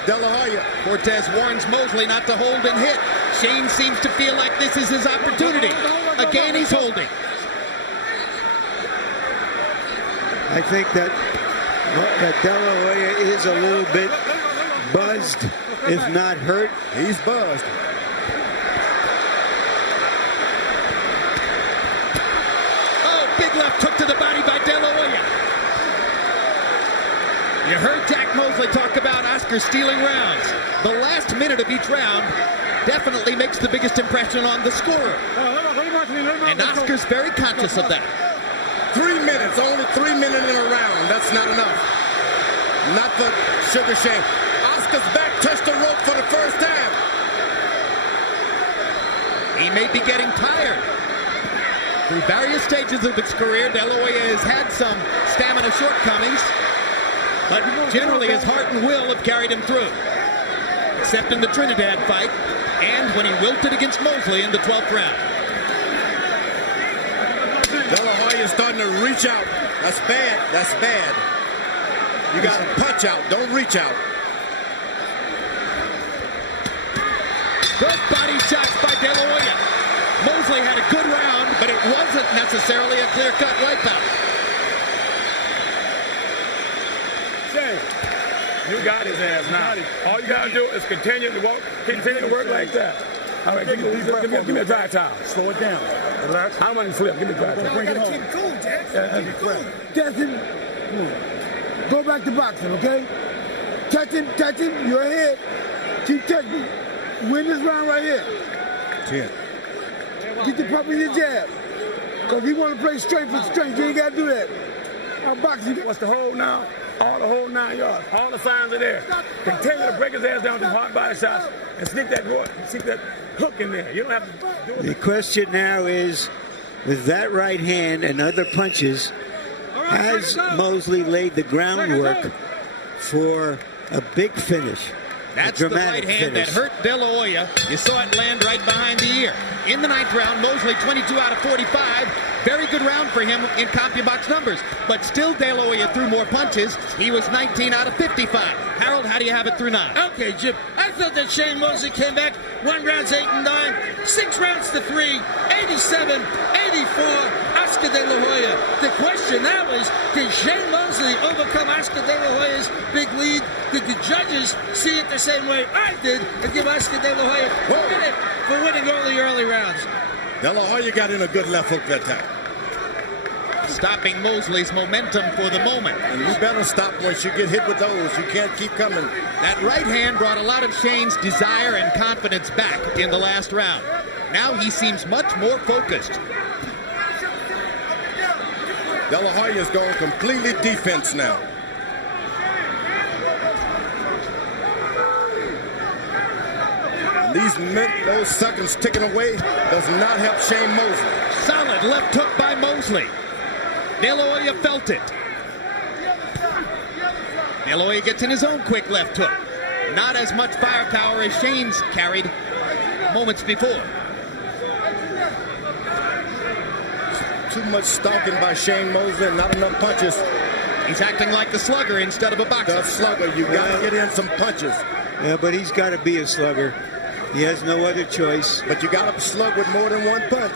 De La Hoya. Cortez warns Mosley not to hold and hit. Shane seems to feel like this is his opportunity. Again, he's holding. I think that De La Hoya is a little bit buzzed, if not hurt. He's buzzed. Big left hook to the body by De La Hoya. You heard Jack Mosley talk about Oskar stealing rounds. The last minute of each round definitely makes the biggest impression on the scorer. And Oscar's very conscious of that. 3 minutes, only 3 minutes in a round. That's not enough. Not for Sugar Shane. Oscar's back touched the rope for the first time. He may be getting tired. Through various stages of his career, De La Hoya has had some stamina shortcomings, but generally his heart and will have carried him through, except in the Trinidad fight and when he wilted against Mosley in the 12th round. De La Hoya Hoya is starting to reach out. That's bad. That's bad. You got to punch out. Don't reach out. Good body shots by De La Hoya. Mosley had a good round, but it wasn't necessarily a clear-cut wipeout. You got his ass now. All you got to do is continue to work like that. All right, give me a dry towel. Slow it down. Relax. I don't want to flip. Give me a dry towel. Bring it home. Keep cool, Jackson, go back to boxing, okay? Catch him, you're ahead. Keep catching. Win this round right here. 10. Get the pump in your jab. Because you want to play strength for strength. You ain't got to do that. I'll box you. What's the hold now? All the whole 9 yards. All the signs are there. Continue to break his ass down with them hard body shots and sneak that hook in there. You don't have to do it. The question now is, with that right hand and other punches, has Mosley laid the groundwork for a big finish? That's the right hand that hurt De La Hoya. You saw it land right behind the ear. In the 9th round, Mosley 22 out of 45. Very good round for him in CompuBox numbers. But still, De La Hoya threw more punches. He was 19 out of 55. Harold, how do you have it through 9? Okay, Jim. I thought that Shane Mosley came back 1 rounds 8 and 9, 6 rounds to 3, 87, 84. Oscar De La Hoya. The question now is, can Shane Mosley overcome Oscar De La Hoya's big lead? Did the judges see it the same way I did and give Oscar De La Hoya credit for winning all the early rounds? De La Hoya got in a good left hook that time. Stopping Mosley's momentum for the moment. And you better stop once you get hit with those. You can't keep coming. That right hand brought a lot of Shane's desire and confidence back in the last round. Now he seems much more focused. De La Hoya is going completely defense now. Those seconds ticking away does not help Shane Mosley. Solid left hook by Mosley. De La Hoya felt it. De La Hoya gets in his own quick left hook. Not as much firepower as Shane's carried moments before. Too much stalking by Shane Mosley and not enough punches. He's acting like the slugger instead of a boxer. The slugger, you got to get in some punches. Yeah, but he's got to be a slugger. He has no other choice. But you got to slug with more than one punch.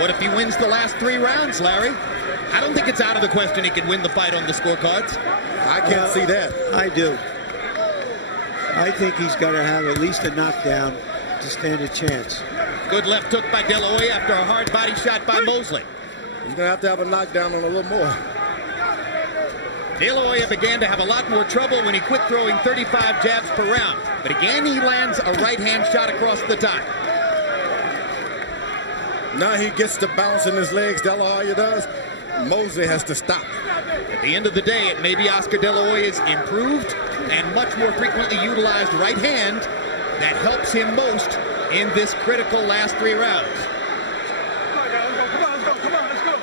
What if he wins the last 3 rounds, Larry? I don't think it's out of the question he could win the fight on the scorecards. I can't see that. I do. I think he's got to have at least a knockdown to stand a chance. Good left hook by De La Hoya after a hard body shot by Mosley. He's going to have a knockdown on a little more. De La Hoya began to have a lot more trouble when he quit throwing 35 jabs per round. But again, he lands a right-hand shot across the top. Now he gets to bounce in his legs, De La Hoya does. Mosley has to stop. At the end of the day, it may be Oscar De La Hoya's improved and much more frequently utilized right hand that helps him most in this critical last 3 rounds. Come on, let's go.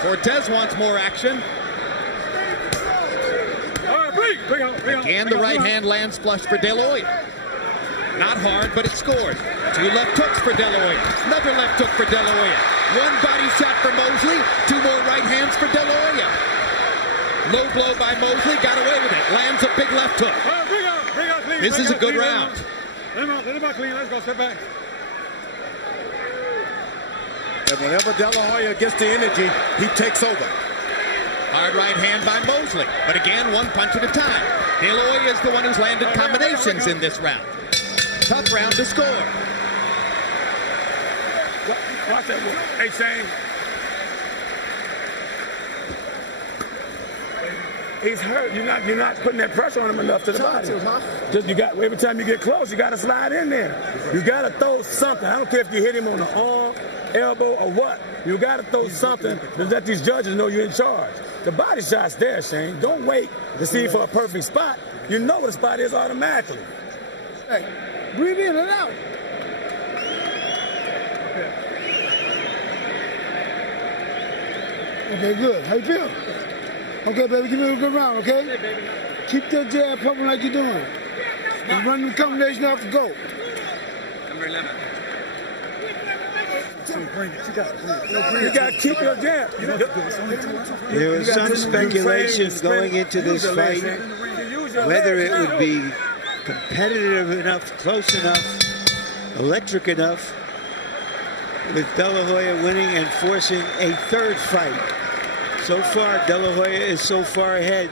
Cortez wants more action. Again, the right hand lands flush for De La Hoya. Not hard, but it scored. 2 left hooks for De La Hoya. Another left hook for De La Hoya. 1 body shot for Mosley. 2 more right hands for De La Hoya. Low blow by Mosley. Got away with it. Lands a big left hook. This is a good round. Let him out clean. Let's go. Step back. And whenever De La Hoya gets the energy, he takes over. Hard right hand by Mosley. But again, 1 punch at a time. De La Hoya is the one who's landed combinations in this round. Tough round to score. Watch that. Hey, Shane. He's hurt. You're not putting that pressure on him enough to the body. Just every time you get close, you got to slide in there. You got to throw something. I don't care if you hit him on the arm, elbow, or what. You got to throw something to let these judges know you're in charge. The body shot's there, Shane. Don't wait to see for a perfect spot. You know what the spot is automatically. Hey, breathe in and out. Okay, good. How you feel? Okay, baby, give me a good round, okay? Hey, baby. Keep that jab pumping like you're doing. And run the combination off the go. Number 11. You got to keep your jab. There was some speculation going into this fight whether it would be competitive enough, close enough, electric enough, with De La Hoya winning and forcing a third fight. So far, De La Hoya is so far ahead,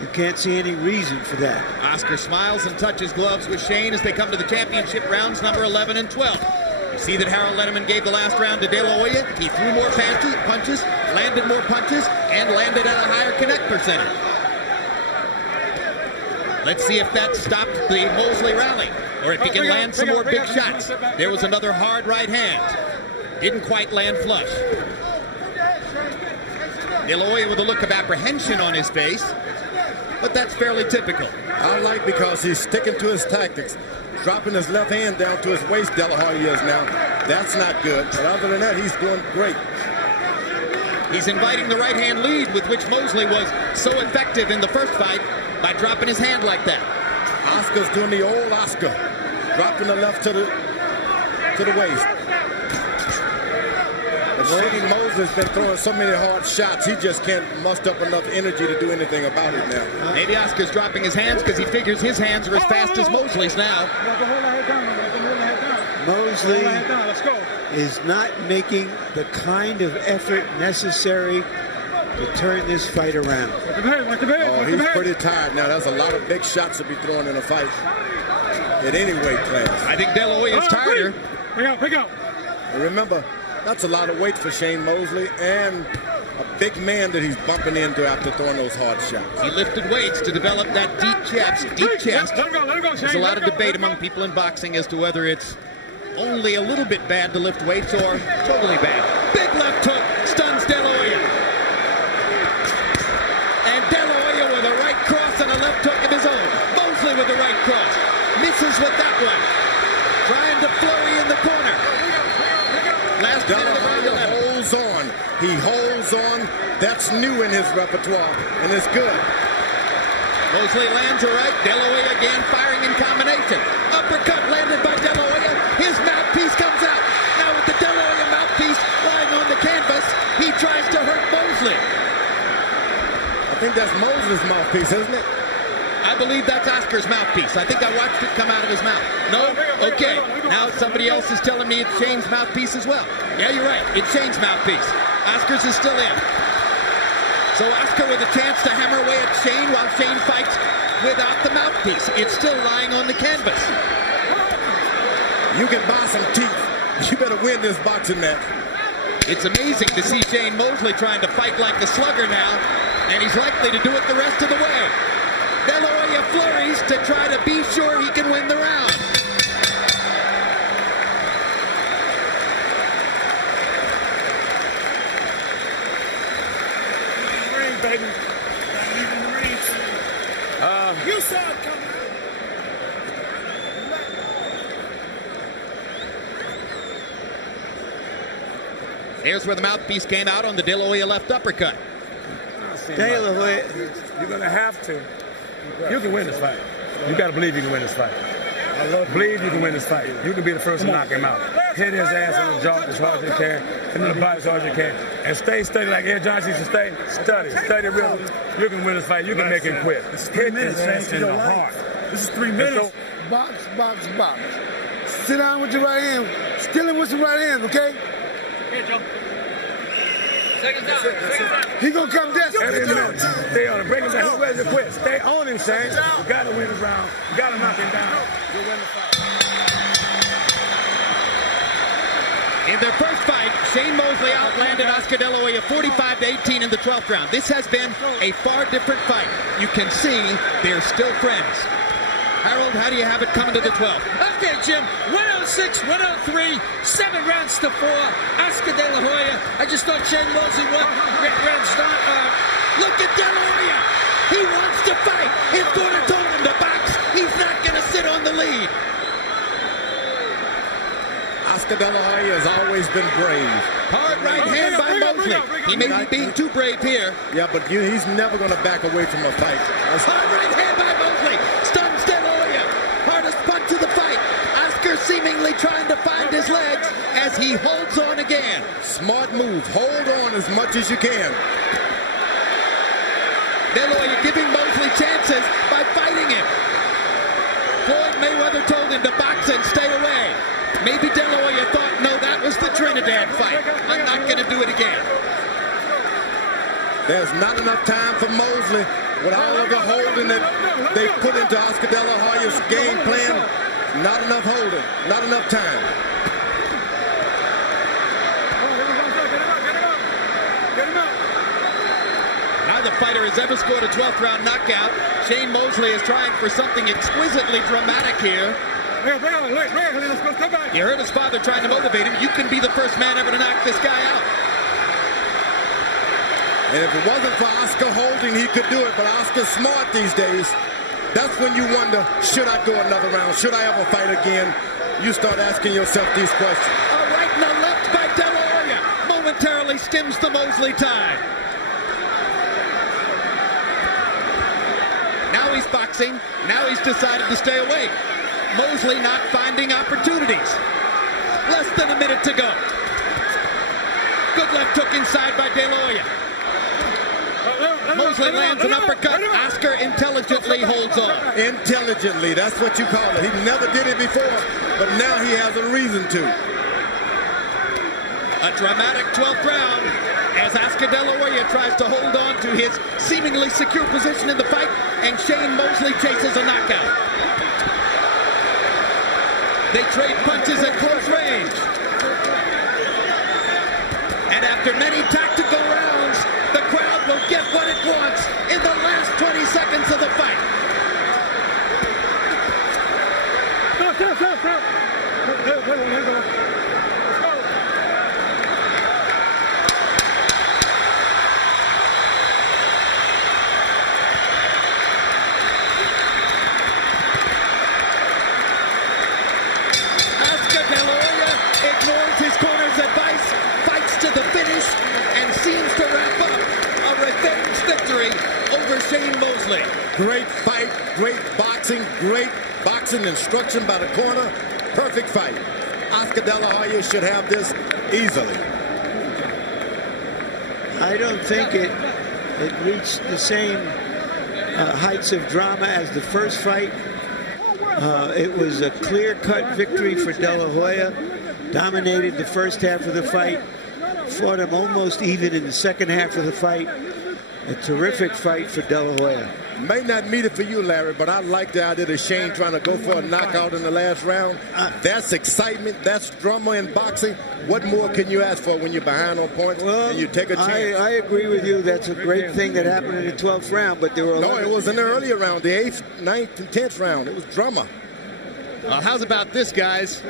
you can't see any reason for that. Oscar smiles and touches gloves with Shane as they come to the championship rounds number 11 and 12. You see that Harold Letterman gave the last round to De La Hoya. He threw more punches, landed more punches, and landed at a higher connect percentage. Let's see if that stopped the Mosley rally, or if he can land some more big shots. There was another hard right hand. Didn't quite land flush. De La Hoya with a look of apprehension on his face, but that's fairly typical. I like because he's sticking to his tactics. Dropping his left hand down to his waist, De La Hoya is now. That's not good. But other than that, he's doing great. He's inviting the right hand lead with which Mosley was so effective in the first fight by dropping his hand like that. Oscar's doing the old Oscar, dropping the left to the waist. But Shane Mosley's been throwing so many hard shots, he just can't muster up enough energy to do anything about it now. Maybe Oscar's dropping his hands because he figures his hands are as fast as Mosley's now. Mosley is not making the kind of effort necessary to turn this fight around. Oh, he's pretty tired now. There's a lot of big shots to be thrown in a fight at any weight class. I think De La Hoya is tireder. Pick out. Remember, that's a lot of weight for Shane Mosley and a big man that he's bumping into after throwing those hard shots. He lifted weights to develop that deep chest. There's a lot of debate among people in boxing as to whether it's only a little bit bad to lift weights or totally bad. Big left hook stuns De La Hoya. And De La Hoya with a right cross and a left hook of his own. Mosley with the right cross. Misses with that one. Trying to flurry in the corner. Last De La Hoya holds on. He holds on. That's new in his repertoire, and it's good. Mosley lands a right. De La Hoya again firing in combination. Uppercut landed by De La Hoya. His mouthpiece comes out. Now with the De La Hoya mouthpiece lying on the canvas, he tries to hurt Mosley. I think that's Mosley's mouthpiece, isn't it? I believe that's Oscar's mouthpiece. I think I watched it come out of his mouth. No? Okay. Now somebody else is telling me it's Shane's mouthpiece as well. Yeah, you're right. It's Shane's mouthpiece. Oscar's is still in. So Oscar with a chance to hammer away at Shane while Shane fights without the mouthpiece. It's still lying on the canvas. You can buy some teeth. You better win this boxing match. It's amazing to see Shane Mosley trying to fight like the slugger now, and he's likely to do it the rest of the way. De La Hoya flurries to try to be sure he can win the round. Ring, baby. Leaving the rings. You saw it coming. Here's where the mouthpiece came out on the De La Hoya left uppercut. De La Hoya, you're going to have to. You can win this fight. You got to believe you can win this fight. Believe you can win this fight. You can be the first to knock him out. Hit his ass on the jaw as hard as you can, and in the body as hard as you can. And stay steady like Ed Johnson used to stay. Study real. You can win this fight. You can make him quit. Hit his ass in the heart. This is 3 minutes. Box. Sit down with your right hand. Steal him with your right hand, okay? Here, Joe. He gonna come down. Stay on him. Break him down. He's ready to quit. Stay on him, Shane. You got to win this round. You got to knock him down. You'll win the fight. In their first fight, Shane Mosley outlanded Oscar De La Hoya 45-18 in the 12th round. This has been a far different fight. You can see they're still friends. Harold, how do you have it coming to the 12th? Okay, Jim. 106, 103, 7 rounds to 4. Oscar De La Hoya. I just thought Shane Mosley won. Look at De La Hoya. He wants to fight. His corner told him to box. He's not going to sit on the lead. Oscar De La Hoya has always been brave. Hard right hand by Mosley. He may be being too brave here. Yeah, but he's never going to back away from a fight. Hard right hand by Mosley. Stuns De La Hoya. Hardest punch of the fight. Oscar seemingly trying to find his legs as he he holds on again. Smart move. Hold on as much as you can. De La Hoya giving Mosley chances by fighting him. Floyd Mayweather told him to box and stay away. Maybe De La Hoya thought, no, that was the Trinidad fight. I'm not going to do it again. There's not enough time for Mosley with all of the holding that they put into Oscar De La Hoya's game plan. Not enough holding. Not enough time. Neither fighter has ever scored a 12th round knockout. Shane Mosley is trying for something exquisitely dramatic here. You heard his father trying to motivate him. You can be the first man ever to knock this guy out. And if it wasn't for Oscar holding, he could do it. But Oscar's smart these days. That's when you wonder, should I go another round? Should I ever fight again? You start asking yourself these questions. A right and a left by De La Hoya momentarily skims the Mosley tide. Now he's boxing. Now he's decided to stay away. Mosley not finding opportunities. Less than a minute to go. Good left hook inside by De La Hoya. Mosley lands an uppercut. Oscar intelligently holds on. Intelligently, that's what you call it. He never did it before, but now he has a reason to. A dramatic 12th round as Oscar De La Hoya tries to hold on to his seemingly secure position in the fight, and Shane Mosley chases a knockout. They trade punches at close range. And after many tactical rounds, the crowd will get what it wants in the last 20 seconds of the fight. Oscar De La Hoya ignores his corner's advice, fights to the finish, and seems to wrap up a revenge victory over Shane Mosley. Great fight, great boxing instruction by the corner. Perfect fight. Oscar De La Hoya should have this easily. I don't think it reached the same heights of drama as the first fight. It was a clear-cut victory for De La Hoya. Dominated the first half of the fight. Fought him almost even in the second half of the fight. A terrific fight for De La Hoya. May not meet it for you, Larry, but I like the idea of Shane trying to go for a knockout in the last round. That's excitement. That's drama in boxing. What more can you ask for when you're behind on points and you take a chance? I agree with you. That's a great thing that happened in the 12th round, but there were No, it was in the earlier round, the 8th, 9th, and 10th round. It was drama. How's about this, guys?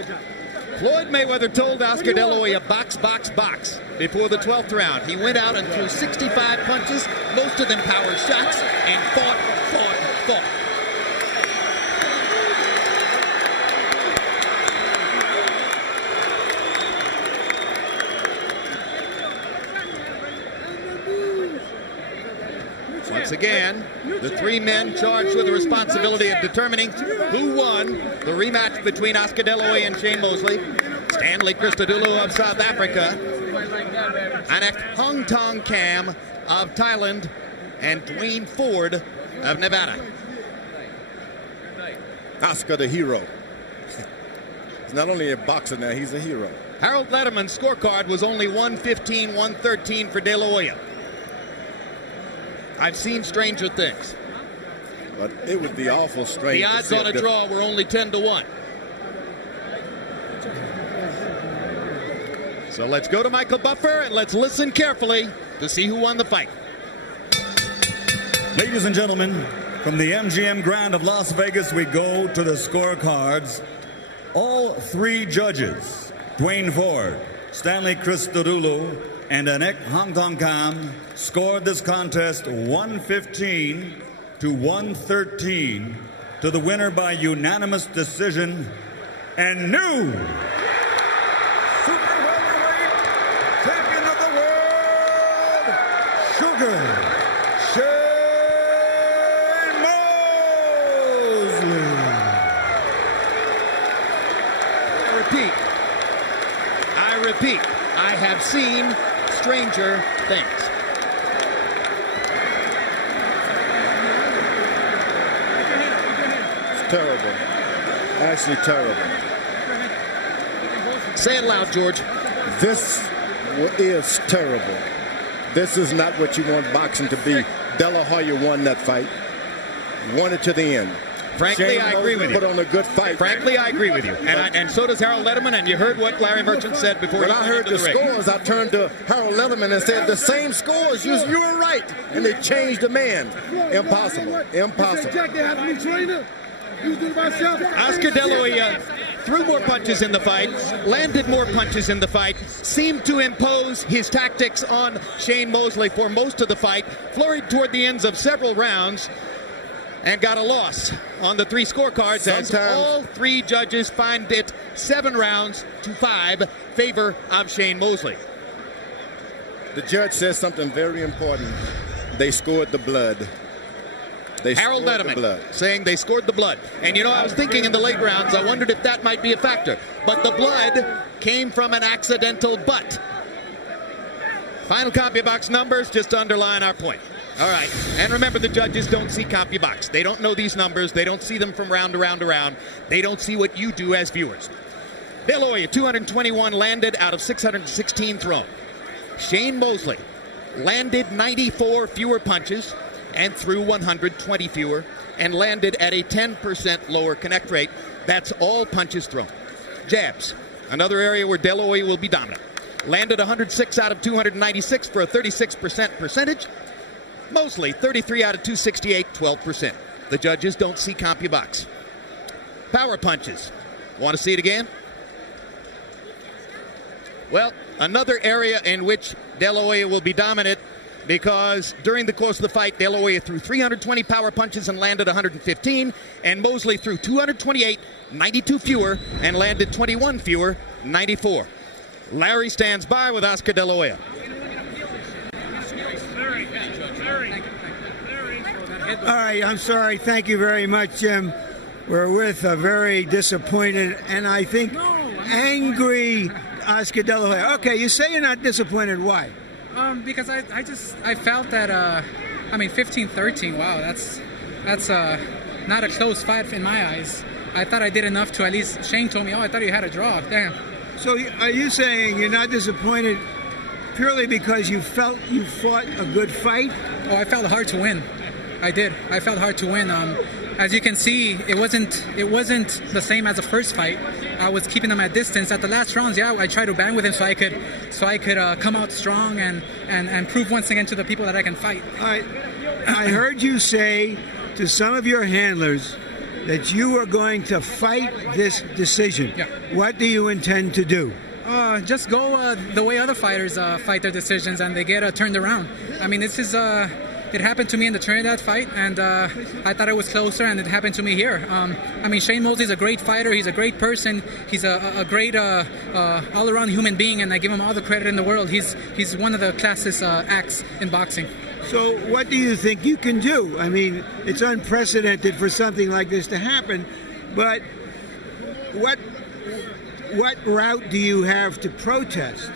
Floyd Mayweather told Oscar De La Hoya, box, box, box, before the 12th round. He went out and threw 65 punches, most of them power shots, and fought. Once again, the three men charged with the responsibility of determining who won the rematch between Oscar De La Hoya and Shane Mosley. Stanley Christodoulou of South Africa, Anak Hong Tong Cam of Thailand, and Dwayne Ford of Nevada. Oscar the hero. He's not only a boxer now, he's a hero. Harold Letterman's scorecard was only 115-113 for De La Hoya. I've seen stranger things. But it would be awful strange. The odds on a draw were only 10-1. So let's go to Michael Buffer and let's listen carefully to see who won the fight. Ladies and gentlemen, from the ЭмДжиЭм Grand of Las Vegas, we go to the scorecards. All three judges, Dwayne Ford, Stanley Christodoulou, and Anak Hong Tong Cam, scored this contest 115-113 to the winner by unanimous decision and new super welterweight champion of the world, Sugar Shane Mosley. I repeat, I have seen stranger things. It's terrible. Actually terrible. Say it loud, George. This is terrible. This is not what you want boxing to be. De La Hoya won that fight. Won it to the end. Frankly, Shane I agree with you. Put on a good fight. Frankly, I agree with you. And so does Harold Letterman, and you heard what Larry Merchant said before When he I heard the ring. scores, I turned to Harold Letterman and said, the same scores, you were right. And they changed the man. Impossible. Impossible. Oscar De La Hoya threw more punches in the fight, landed more punches in the fight, seemed to impose his tactics on Shane Mosley for most of the fight, flurried toward the ends of several rounds, and got a loss on the 3 scorecards as all 3 judges find it 7 rounds to 5 favor of Shane Mosley. The judge says something very important. They scored the blood. Harold Letterman saying they scored the blood. And you know, I was thinking in the late rounds, I wondered if that might be a factor. But the blood came from an accidental butt. Final CompuBox numbers just to underline our point. All right. And remember, the judges don't see CompuBox. They don't know these numbers. They don't see them from round to round to round. They don't see what you do as viewers. De La Hoya, 221 landed out of 616 thrown. Shane Mosley landed 94 fewer punches and threw 120 fewer and landed at a 10% lower connect rate. That's all punches thrown. Jabs, another area where De La Hoya will be dominant. Landed 106 out of 296 for a 36% percentage. Mosley, 33 out of 268, 12%. The judges don't see CompuBox. Power punches. Want to see it again? Well, another area in which De La Hoya will be dominant, because during the course of the fight, De La Hoya threw 320 power punches and landed 115, and Mosley threw 228, 92 fewer, and landed 21 fewer, 94. Larry stands by with Oscar De La Hoya. All right, I'm sorry. Thank you very much, Jim. We're with a very disappointed and I think angry Oscar De La Hoya. Okay, you say you're not disappointed. Why? Because I felt that, 15-13, wow, that's not a close fight in my eyes. I thought I did enough to at least, Shane told me, oh, I thought you had a draw. Damn. So are you saying you're not disappointed purely because you felt you fought a good fight? Oh, I felt hard to win. I did. I felt hard to win. As you can see, it wasn't the same as the first fight. I was keeping him at distance. At the last rounds, yeah, I tried to bang with him so I could come out strong and prove once again to the people that I can fight. I heard you say to some of your handlers that you are going to fight this decision. Yeah. What do you intend to do? Just go the way other fighters fight their decisions and they get turned around. I mean, this is it happened to me in the Trinidad fight, and I thought it was closer, and it happened to me here. Shane Mosley is a great fighter. He's a great person. He's a great all-around human being, and I give him all the credit in the world. He's one of the classest acts in boxing. So what do you think you can do? I mean, it's unprecedented for something like this to happen, but what route do you have to protest?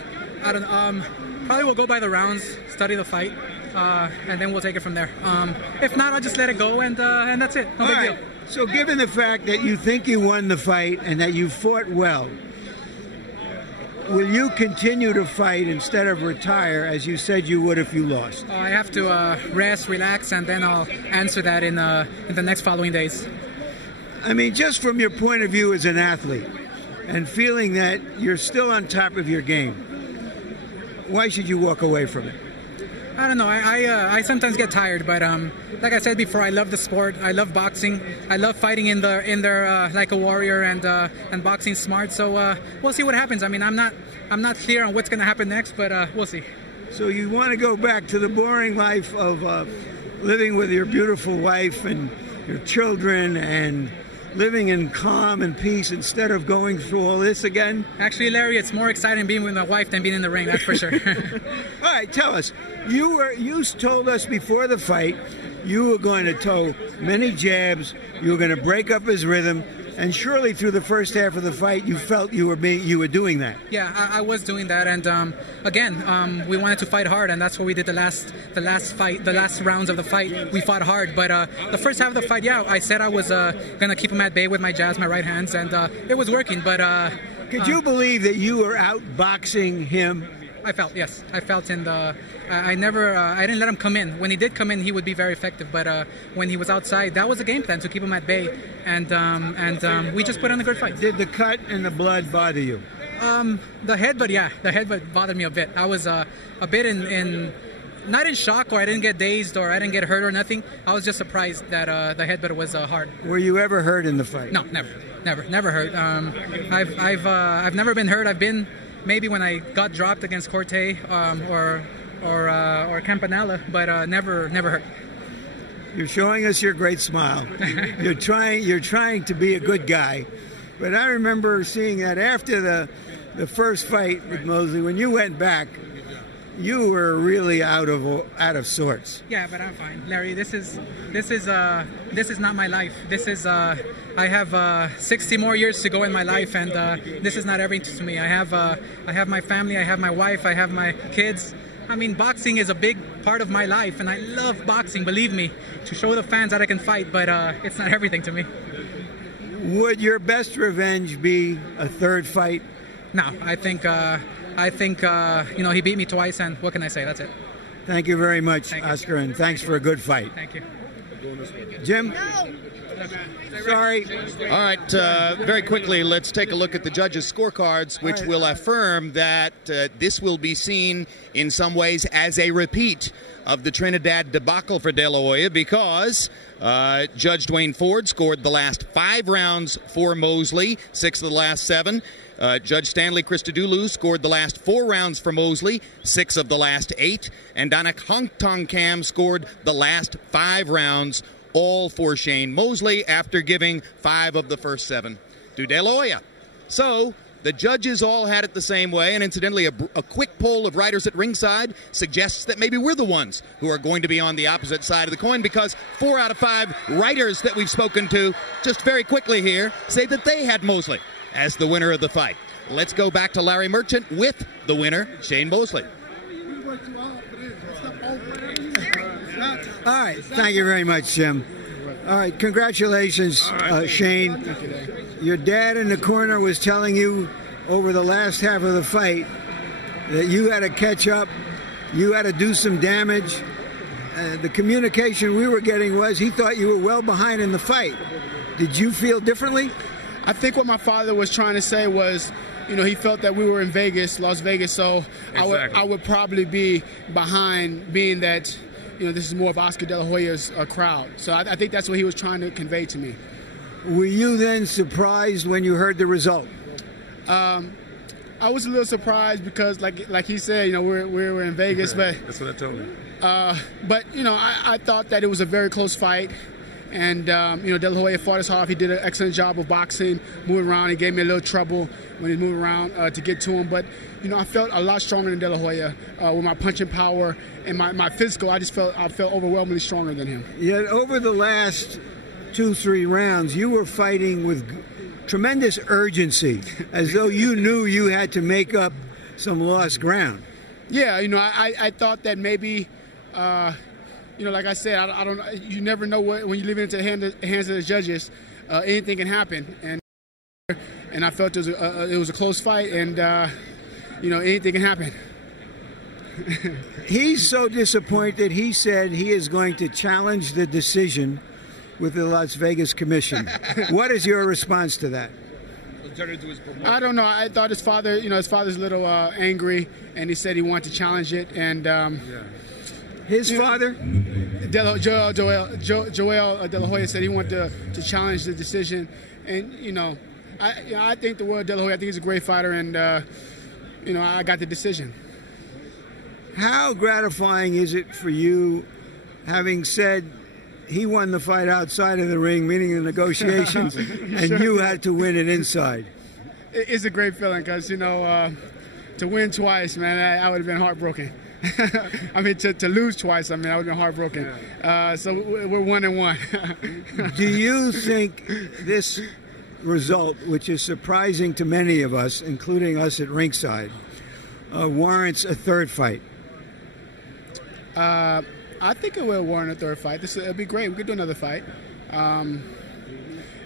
I don't know. Probably we'll go by the rounds, study the fight, and then we'll take it from there. If not, I'll just let it go, and that's it. No big deal. So given the fact that you think you won the fight and that you fought well, will you continue to fight instead of retire, as you said you would if you lost? I have to rest, relax, and then I'll answer that in the next following days. I mean, just from your point of view as an athlete, and feeling that you're still on top of your game, why should you walk away from it? I don't know. I sometimes get tired, but like I said before, I love the sport. I love boxing. I love fighting in there like a warrior, and boxing smart. So we'll see what happens. I mean, I'm not clear on what's going to happen next, but we'll see. So you want to go back to the boring life of living with your beautiful wife and your children and living in calm and peace instead of going through all this again? Actually, Larry, it's more exciting being with my wife than being in the ring, that's for sure. All right, tell us. You told us before the fight you were going to throw many jabs, you were going to break up his rhythm, And surely through the first half of the fight, you felt you were doing that. Yeah, I was doing that, and again, we wanted to fight hard, and that's what we did the last rounds of the fight. We fought hard, but the first half of the fight, yeah, I said I was gonna keep him at bay with my jabs, my right hands, and it was working. But could you believe that you were outboxing him? I felt, yes, I felt in the. I didn't let him come in. When he did come in, he would be very effective. But when he was outside, that was the game plan, to keep him at bay, and we just put on a good fight. Did the cut and the blood bother you? The headbutt bothered me a bit. I was a bit in not in shock, or I didn't get dazed, or I didn't get hurt or nothing. I was just surprised that the headbutt was hard. Were you ever hurt in the fight? No, never hurt. I've never been hurt. I've been maybe when I got dropped against Corte or Campanella, but never hurt. You're showing us your great smile. You're trying to be a good guy. But I remember seeing that after the first fight with Mosley, when you went back, you were really out of sorts. Yeah, but I'm fine, Larry. This is not my life. This is I have 60 more years to go in my life, and this is not everything to me. I have my family, I have my wife, I have my kids. I mean, boxing is a big part of my life, and I love boxing, believe me, to show the fans that I can fight, but it's not everything to me. Would your best revenge be a third fight? No, I think he beat me twice, and what can I say? That's it. Thank you very much, Oscar, and thanks for a good fight. Thank you. Jim? Sorry. All right, very quickly, let's take a look at the judges' scorecards, which will affirm that this will be seen in some ways as a repeat of the Trinidad debacle for De La Hoya, because Judge Dwayne Ford scored the last 5 rounds for Mosley, 6 of the last 7. Judge Stanley Christodoulou scored the last 4 rounds for Mosley, 6 of the last 8. And Danak Hongtong Cam scored the last 5 rounds, all for Shane Mosley, after giving 5 of the first 7 to De La Hoya. So the judges all had it the same way, and incidentally, a quick poll of writers at ringside suggests that maybe we're the ones who are going to be on the opposite side of the coin, because 4 out of 5 writers that we've spoken to, just very quickly here, say that they had Mosley as the winner of the fight. Let's go back to Larry Merchant with the winner, Shane Mosley. All right, thank you very much, Jim. All right, congratulations, Shane. Your dad in the corner was telling you over the last half of the fight that you had to catch up, you had to do some damage. The communication we were getting was he thought you were well behind in the fight. Did you feel differently? I think what my father was trying to say was, you know, he felt that we were in Vegas, Las Vegas, so I would probably be behind, being that, you know, this is more of Oscar De La Hoya's crowd. So I think that's what he was trying to convey to me. Were you then surprised when you heard the result? I was a little surprised because, like he said, you know, we're in Vegas, but that's what I told him. But you know, I thought that it was a very close fight. And, you know, De La Hoya fought his hard. He did an excellent job of boxing, moving around. He gave me a little trouble when he moved around to get to him. But, you know, I felt a lot stronger than De La Hoya with my punching power and my physical. I felt overwhelmingly stronger than him. Yet over the last 2-3 rounds, you were fighting with tremendous urgency, as though you knew you had to make up some lost ground. Yeah, you know, I thought that maybe... you know, like I said, I don't. You never know when you leave it into the hands of the judges. Anything can happen, and I felt it was a close fight, and you know, anything can happen. He's so disappointed. He said he is going to challenge the decision with the Las Vegas Commission. What is your response to that? I don't know. I thought his father, you know, his father's a little angry, and he said he wanted to challenge it, and. His father? Joel De La Hoya said he wanted to challenge the decision. And, you know, I think the world of De La Hoya, I think he's a great fighter, and, you know, I got the decision. How gratifying is it for you, having said he won the fight outside of the ring, meaning the negotiations, and you had to win it inside? It's a great feeling because, you know, to win twice, man, I would have been heartbroken. I mean, to lose twice, I mean, I would have been heartbroken. So we're 1-1. Do you think this result, which is surprising to many of us, including us at ringside, warrants a third fight? I think it will warrant a third fight. It'll be great. We could do another fight.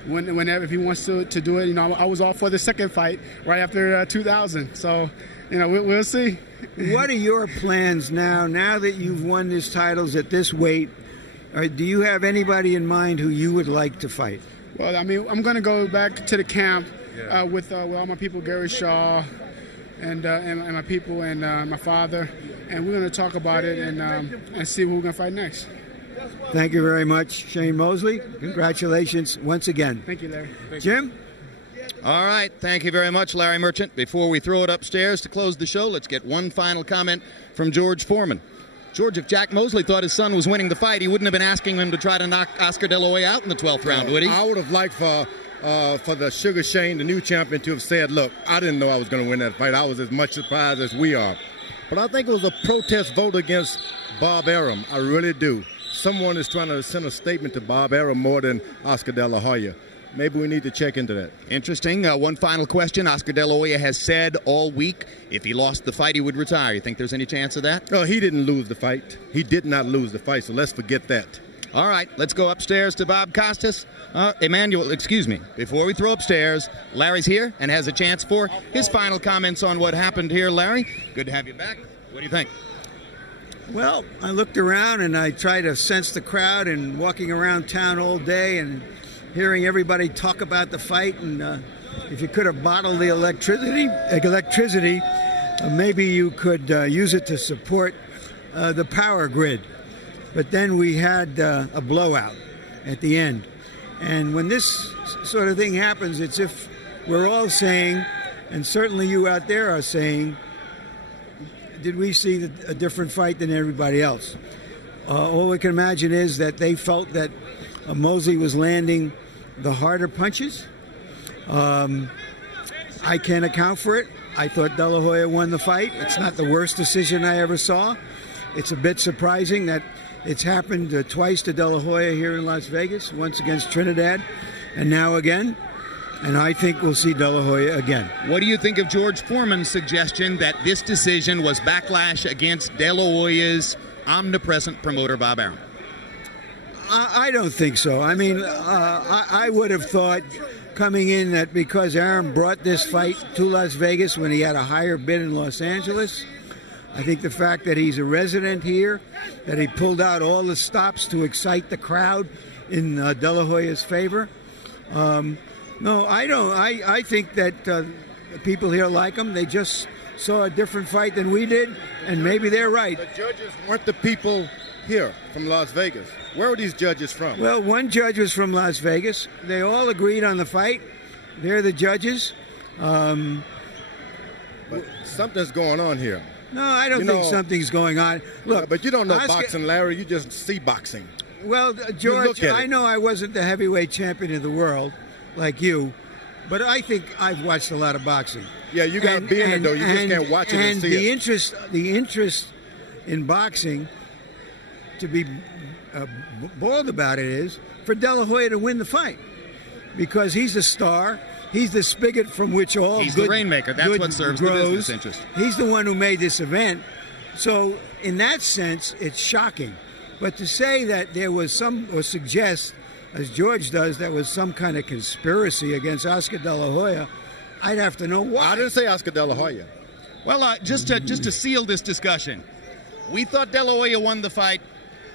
Whenever if he wants to do it, I was all for the second fight right after 2000. So, we'll see. What are your plans now that you've won these titles at this weight? Do you have anybody in mind who you would like to fight? Well, I'm going to go back to the camp with all my people, Gary Shaw, and my people, and my father, and we're going to talk about it and see who we're going to fight next. Thank you very much, Shane Mosley. Congratulations once again. Thank you, Larry. Jim? All right. Thank you very much, Larry Merchant. Before we throw it upstairs to close the show, let's get one final comment from George Foreman. George, if Jack Mosley thought his son was winning the fight, he wouldn't have been asking him to try to knock Oscar De La Hoya out in the 12th round, would he? I would have liked for the Sugar Shane, the new champion, to have said, look, I didn't know I was going to win that fight. I was as much surprised as we are. But I think it was a protest vote against Bob Arum. I really do. Someone is trying to send a statement to Bob Arum more than Oscar De La Hoya. Maybe we need to check into that. Interesting. One final question. Oscar De La Hoya has said all week if he lost the fight, he would retire. You think there's any chance of that? No, he didn't lose the fight. He did not lose the fight, so let's forget that. All right, let's go upstairs to Bob Costas. Emmanuel, excuse me. Before we throw upstairs, Larry's here and has a chance for his final comments on what happened here. Larry, good to have you back. What do you think? Well, I looked around and I tried to sense the crowd, and walking around town all day and hearing everybody talk about the fight, and if you could have bottled the electricity, maybe you could use it to support the power grid. But then we had a blowout at the end. And when this sort of thing happens, it's if we're all saying, and certainly you out there are saying, did we see a different fight than everybody else? All we can imagine is that they felt that Mosley was landing the harder punches. I can't account for it. I thought De La Hoya won the fight. It's not the worst decision I ever saw. It's a bit surprising that it's happened twice to De La Hoya here in Las Vegas, once against Trinidad, and now again. And I think we'll see De La Hoya again. What do you think of George Foreman's suggestion that this decision was backlash against De La Hoya's omnipresent promoter, Bob Arum? I don't think so. I mean, I would have thought coming in that because Arum brought this fight to Las Vegas when he had a higher bid in Los Angeles, I think the fact that he's a resident here, that he pulled out all the stops to excite the crowd in De La Hoya's favor. No, I don't. I think that people here like him. They just saw a different fight than we did, and maybe they're right. The judges weren't the people here from Las Vegas. Where were these judges from? Well, one judge was from Las Vegas. They all agreed on the fight. They're the judges. But something's going on here. No, I don't think something's going on. Look, but you don't know boxing, Larry. You just see boxing. Well, George, I know I wasn't the heavyweight champion of the world like you, but I think I've watched a lot of boxing. Yeah, you got to be in it, though. You just can't watch it and see it. And the interest in boxing, to be bold about it, is for De La Hoya to win the fight, because he's the star. He's the spigot from which all he's good, the rainmaker. That's what serves grows. The business interest. He's the one who made this event. So in that sense, it's shocking. But to say that there was some, or suggest, as George does, that was some kind of conspiracy against Oscar De La Hoya, I'd have to know why. I didn't say Oscar De La Hoya. Well, just to seal this discussion, we thought De La Hoya won the fight,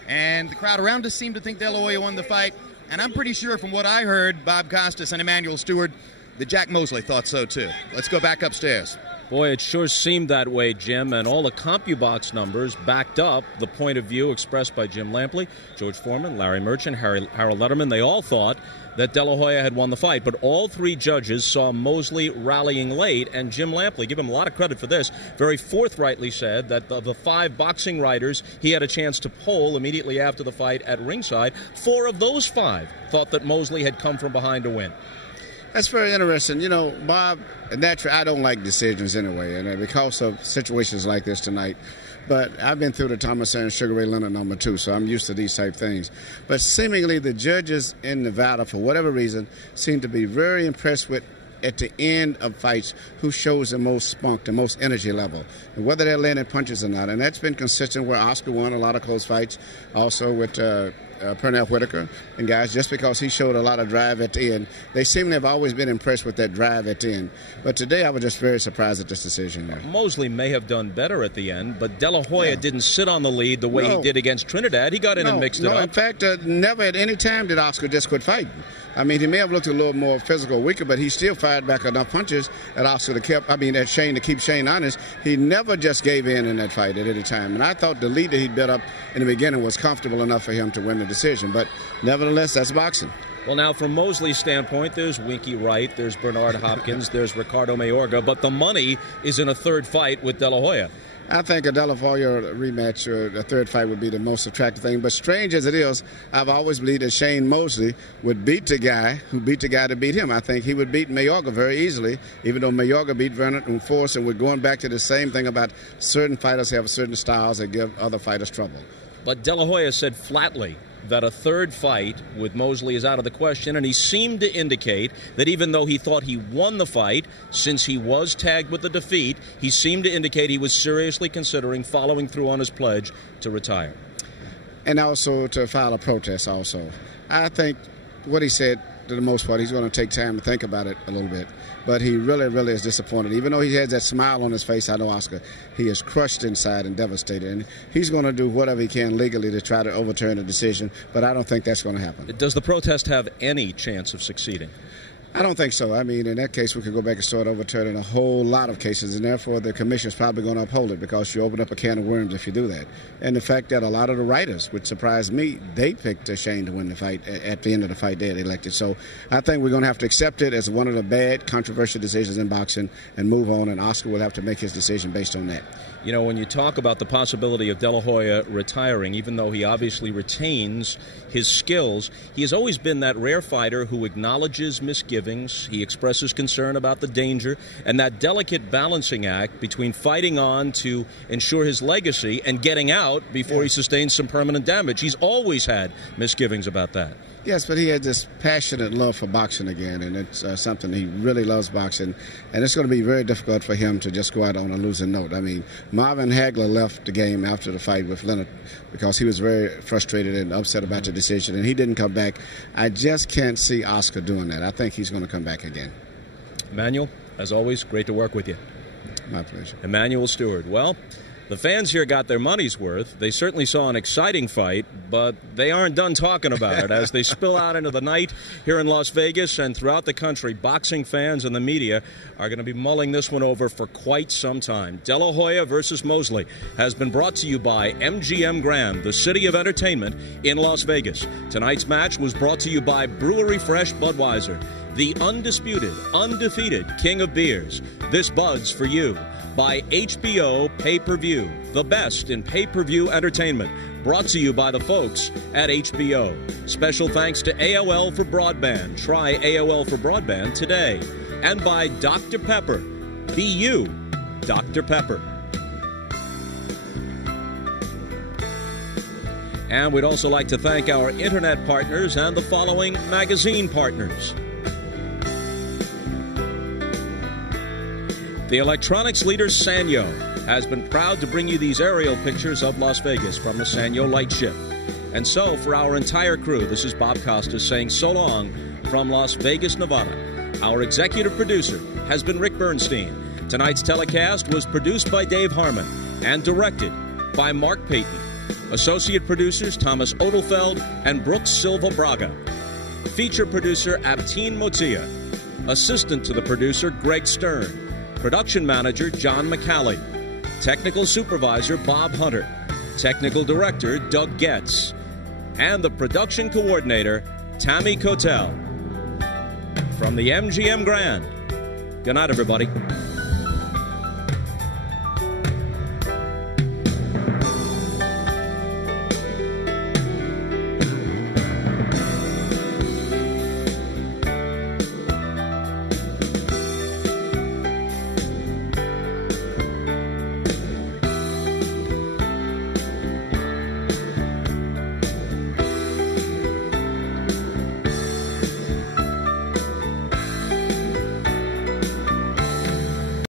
and the crowd around us seemed to think De La Hoya won the fight. And I'm pretty sure from what I heard, Bob Costas and Emmanuel Stewart, that Jack Mosley thought so too. Let's go back upstairs. Boy, it sure seemed that way, Jim, and all the CompuBox numbers backed up the point of view expressed by Jim Lampley, George Foreman, Larry Merchant, Harold Letterman. They all thought that De La Hoya had won the fight, but all three judges saw Mosley rallying late, and Jim Lampley, give him a lot of credit for this, very forthrightly said that of the 5 boxing writers he had a chance to poll immediately after the fight at ringside, 4 of those 5 thought that Mosley had come from behind to win. That's very interesting. You know, Bob, naturally, I don't like decisions anyway, and because of situations like this tonight. But I've been through the Thomas and Sugar Ray Leonard #2, so I'm used to these type things. But seemingly the judges in Nevada, for whatever reason, seem to be very impressed with, at the end of fights, who shows the most spunk, the most energy level, and whether they're landing punches or not. And that's been consistent where Oscar won a lot of close fights, also with Pernell Whitaker and guys, just because he showed a lot of drive at the end. They seem to have always been impressed with that drive at the end. But today I was just very surprised at this decision there. Mosley may have done better at the end, but De La Hoya didn't sit on the lead the way he did against Trinidad. He got in and mixed it up. In fact, never at any time did Oscar just quit fighting. I mean, he may have looked a little more physical, weaker, but he still fired back enough punches at Oscar at Shane to keep Shane honest. He never just gave in that fight at any time. And I thought the lead that he built up in the beginning was comfortable enough for him to win the decision. But nevertheless, that's boxing. Well, now, from Mosley's standpoint, there's Winky Wright, there's Bernard Hopkins, there's Ricardo Mayorga, but the money is in a third fight with De La Hoya. I think a De La Hoya rematch or a third fight would be the most attractive thing. But strange as it is, I've always believed that Shane Mosley would beat the guy who beat the guy to beat him. I think he would beat Mayorga very easily, even though Mayorga beat Vernon and Force. And we're going back to the same thing about certain fighters have certain styles that give other fighters trouble. But De La Hoya said flatly that a third fight with Mosley is out of the question, and he seemed to indicate that even though he thought he won the fight, since he was tagged with the defeat, he seemed to indicate he was seriously considering following through on his pledge to retire. And also to file a protest also. I think what he said, to the most part, he's going to take time to think about it a little bit. But he really, really is disappointed. Even though he has that smile on his face, I know Oscar, he is crushed inside and devastated. And he's going to do whatever he can legally to try to overturn the decision, but I don't think that's going to happen. Does the protest have any chance of succeeding? I don't think so. I mean, in that case, we could go back and start overturning a whole lot of cases, and therefore the commission is probably going to uphold it because you open up a can of worms if you do that. And the fact that a lot of the writers, which surprised me, they picked Shane to win the fight at the end of the fight they had elected. So I think we're going to have to accept it as one of the bad, controversial decisions in boxing and move on, and Oscar will have to make his decision based on that. You know, when you talk about the possibility of De La Hoya retiring, even though he obviously retains his skills, he has always been that rare fighter who acknowledges misgivings, he expresses concern about the danger, and that delicate balancing act between fighting on to ensure his legacy and getting out before he sustains some permanent damage. He's always had misgivings about that. Yes, but he has this passionate love for boxing again, and it's something he really loves boxing, and it's going to be very difficult for him to just go out on a losing note. I mean, Marvin Hagler left the game after the fight with Leonard because he was very frustrated and upset about the decision, and he didn't come back. I just can't see Oscar doing that. I think he's going to come back again. Emmanuel, as always, great to work with you. My pleasure. Emmanuel Stewart. Well, the fans here got their money's worth. They certainly saw an exciting fight, but they aren't done talking about it. As they spill out into the night here in Las Vegas and throughout the country, boxing fans and the media are going to be mulling this one over for quite some time. De La Hoya versus Mosley has been brought to you by ЭмДжиЭм Grand, the city of entertainment in Las Vegas. Tonight's match was brought to you by Brewery Fresh Budweiser, the undisputed, undefeated king of beers. This Bud's for you. By HBO Pay-Per-View, the best in pay-per-view entertainment. Brought to you by the folks at HBO. Special thanks to AOL for Broadband. Try AOL for Broadband today. And by Dr. Pepper. Be you, Dr. Pepper. And we'd also like to thank our internet partners and the following magazine partners. The electronics leader Sanyo has been proud to bring you these aerial pictures of Las Vegas from the Sanyo Lightship. And so, for our entire crew, this is Bob Costas saying so long from Las Vegas, Nevada. Our executive producer has been Rick Bernstein. Tonight's telecast was produced by Dave Harmon and directed by Mark Payton. Associate producers Thomas Odelfeld and Brooks Silva Braga. Feature producer Abtine Motia. Assistant to the producer Greg Stern. Production manager John McCallie. Technical supervisor Bob Hunter. Technical director Doug Getz. And the production coordinator Tammy Cotel. From the ЭмДжиЭм Grand. Good night, everybody.